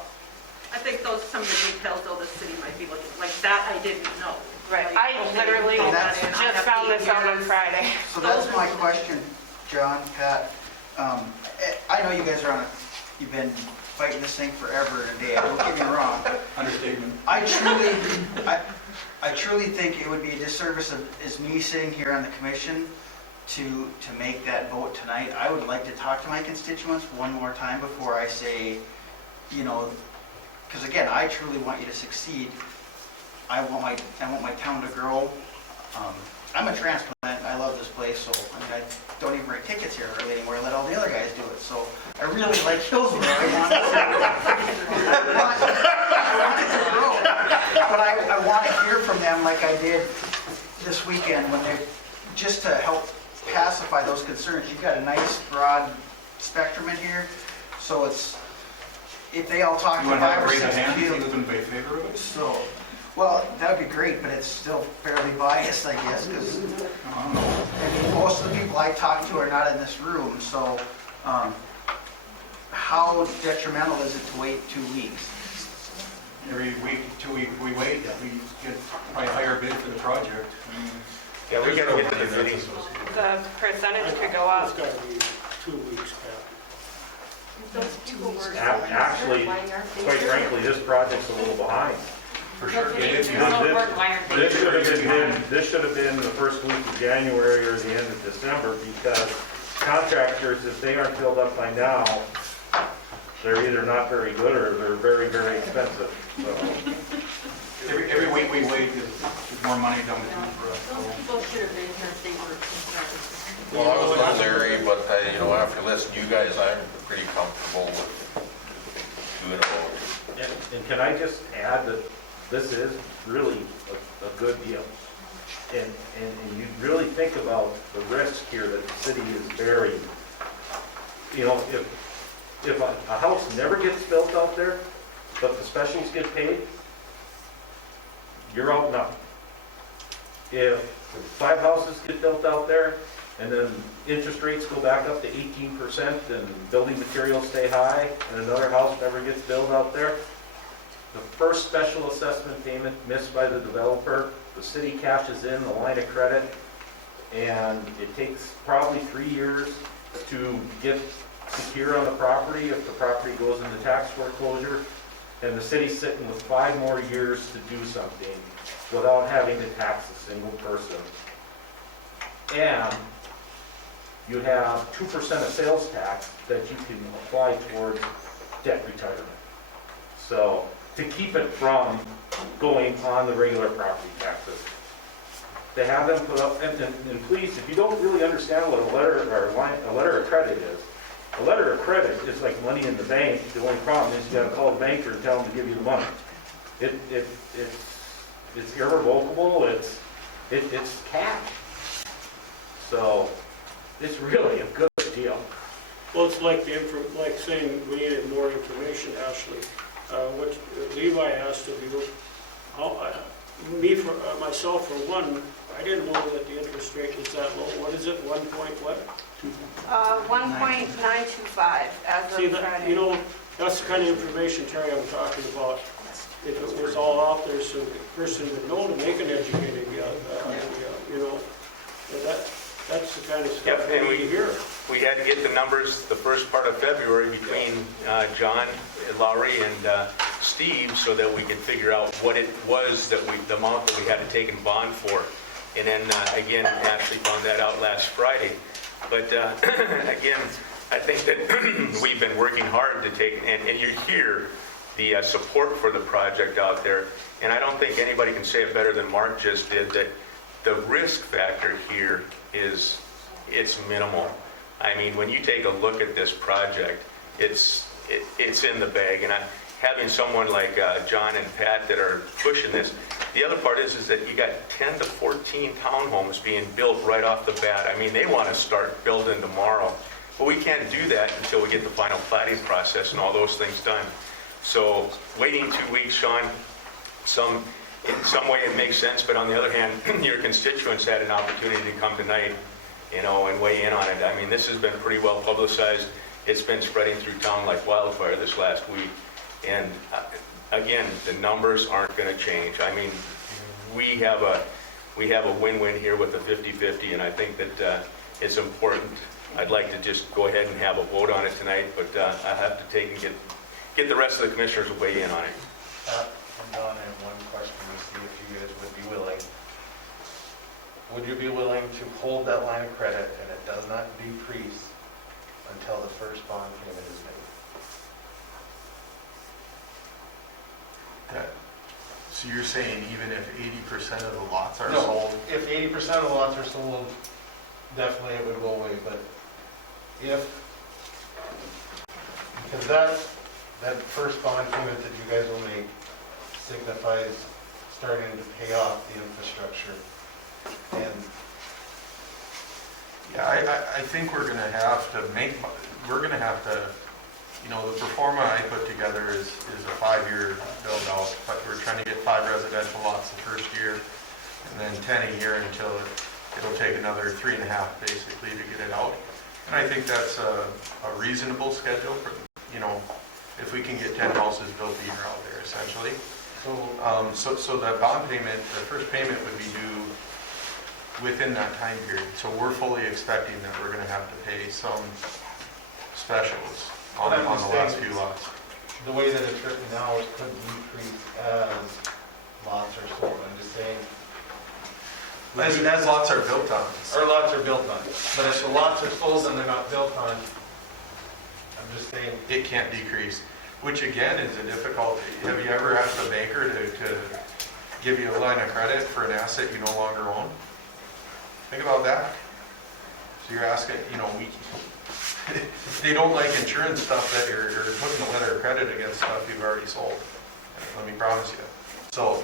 I think some of the details though the city might be looking, like that I didn't know. right, Like, I okay, literally fill that in, I just have found 8 this out on years. Friday. So that's my question, John, Pat. I know you guys are on you've been fighting this thing forever and a day, don't get me wrong, but Understatement. I truly think it would be a disservice as me sitting here on the commission to make that vote tonight. I would like to talk to my constituents one more time before I say, because again, I truly want you to succeed. I want my town to grow. I'm a transplant. I love this place, so I don't even write tickets here really anymore. I let all the other guys do it. So I really like Hillsboro. I want it to grow, but I want to hear from them like I did this weekend when they just to help pacify those concerns. You've got a nice broad spectrum in here, so if they all talk You to want to 5 or raise a 6 hand, people. see who's in favor of it? So, well, that would be great, but it's still fairly biased, I guess, because most of the people I talk to are not in this room. So, how detrimental is it to wait 2 weeks? Every week, 2 weeks, we wait, we get probably a higher bid for the project. Yeah, we gotta get to the bidding. The percentage could go up. It's got to be 2 weeks, Pat. Actually, quite frankly, this project's a little behind. For sure. This should have been the first week of January or the end of December, because contractors, if they aren't filled up by now, they're either not very good or they're very, very expensive. So Every week we wait, there's more money down the tube for us. Those people should have been here if they were concerned. Well, I was leery, but after listening to you guys, I'm pretty comfortable with doing a vote. And can I just add that this is really a good deal? And you really think about the risk here that the city is bearing. If a house never gets built out there, but the specials get paid, you're out nothing. if 5 houses get built out there, and then interest rates go back up to 18%, and building materials stay high, and another house never gets built out there, the first special assessment payment missed by the developer, the city cashes in the line of credit, and it takes probably 3 years to get secure on the property if the property goes into tax foreclosure, and the city's sitting with 5 more years to do something without having to tax a single person. And you have 2% of sales tax that you can apply towards debt retirement. So to keep it from going on the regular property taxes. To have them put up, and please, if you don't really understand what a letter of credit is, a letter of credit is like money in the bank. The only problem is you got to call the banker and tell them to give you the money. It's irrevocable. It's cash. So it's really a good deal. Well, it's like like saying we needed more information, Ashley. What Levi asked of you, myself for one, I didn't know that the interest rate was that low. What is it, 1 point what? 1.925 as See, of that, Friday. you know, that's the kind of information, Terry, I'm talking about. If it was all out there so the person would know to make an educated idea, you know, that's the kind of stuff Yep, and we need to hear. We had to get the numbers the first part of February between John, Lowry, and Steve, so that we could figure out what it was that the amount that we had to take in bond for. And then again, Ashley found that out last Friday. But again, I think that we've been working hard to take, and you hear the support for the project out there. And I don't think anybody can say it better than Mark just did, that the risk factor here it's minimal. I mean, when you take a look at this project, it's in the bag. And having someone like John and Pat that are pushing this, the other part is that you got 10 to 14 townhomes being built right off the bat. I mean, they want to start building tomorrow. But we can't do that until we get the final platting process and all those things done. So waiting 2 weeks, Sean, in some way it makes sense, but on the other hand, your constituents had an opportunity to come tonight, you know, and weigh in on it. I mean, this has been pretty well publicized. It's been spreading through town like wildfire this last week. And again, the numbers aren't going to change. I mean, we have a win-win here with the 50-50, and I think that it's important. I'd like to just go ahead and have a vote on it tonight, but I have to take and get the rest of the commissioners to weigh in on it. And Don, I have one question to see if you guys would be willing. Would you be willing to hold that line of credit and it does not decrease until the first bond payment is made? So you're saying even if 80% of the lots are No, sold? if 80% of the lots are sold, definitely it would go away, but because that first bond payment that you guys will make signifies starting to pay off the infrastructure. And Yeah, I think we're gonna have to, you know, the performa I put together is a 5-year build out, but we're trying to get 5 residential lots the first year, and then 10 a year until it'll take another 3.5 basically to get it out. And I think that's a reasonable schedule for, you know, if we can get 10 houses built a year out there essentially. So that bond payment, the first payment would be due within that time period. So we're fully expecting that we're gonna have to pay some specials on the last few lots. the way that it's written now, it could decrease as lots are sold. I'm just saying. As lots are built on. Or lots are built on. But if the lots are sold and they're not built on, I'm just saying. It can't decrease, which again is a difficult, have you ever asked a banker to give you a line of credit for an asset you no longer own? Think about that. So you're asking, you know, they don't like insurance stuff that you're putting a letter of credit against stuff you've already sold. Let me promise you. So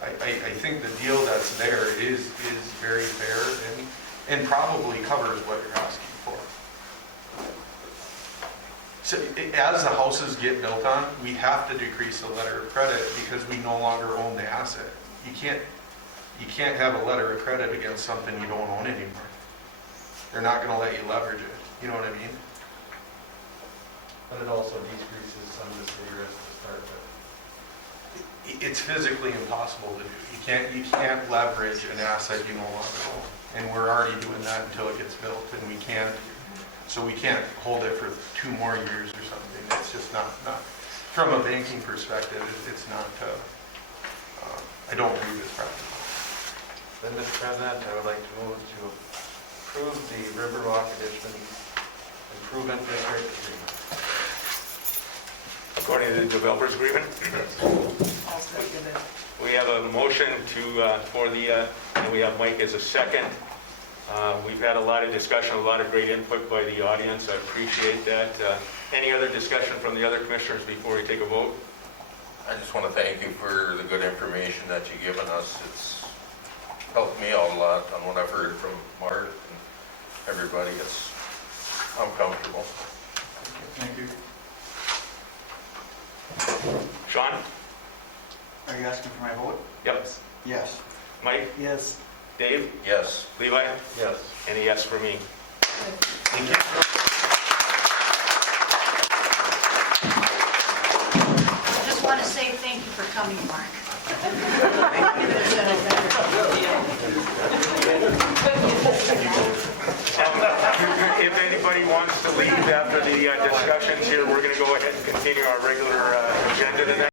I think the deal that's there is very fair and probably covers what you're asking for. So as the houses get built on, we have to decrease the letter of credit because we no longer own the asset. you can't have a letter of credit against something you don't own anymore. They're not gonna let you leverage it, you know what I mean? But it also decreases some of the city risk to start with. It's physically impossible to do. You can't leverage an asset you no longer own. And we're already doing that until it gets built, and we can't hold it for 2 more years or something. It's just not from a banking perspective, it's not, I don't believe it's practical. Then, Mr. President, I would like to move to approve the Riverwalk Edition Improvement District Agreement. According to the developer's agreement, I'll second it. we have a motion and we have Mike as a second. We've had a lot of discussion, a lot of great input by the audience. I appreciate that. Any other discussion from the other commissioners before we take a vote? I just want to thank you for the good information that you've given us. It's helped me out a lot on what I've heard from Mark and everybody. I'm comfortable. Thank you. Sean? Are you asking for my vote? Yep. Yes. Mike? Yes. Dave? Yes. Levi? Yes. And a yes for me. Thank you. I just want to say thank you for coming, Mark. If anybody wants to leave after the discussions here, we're going to go ahead and continue our regular agenda tonight.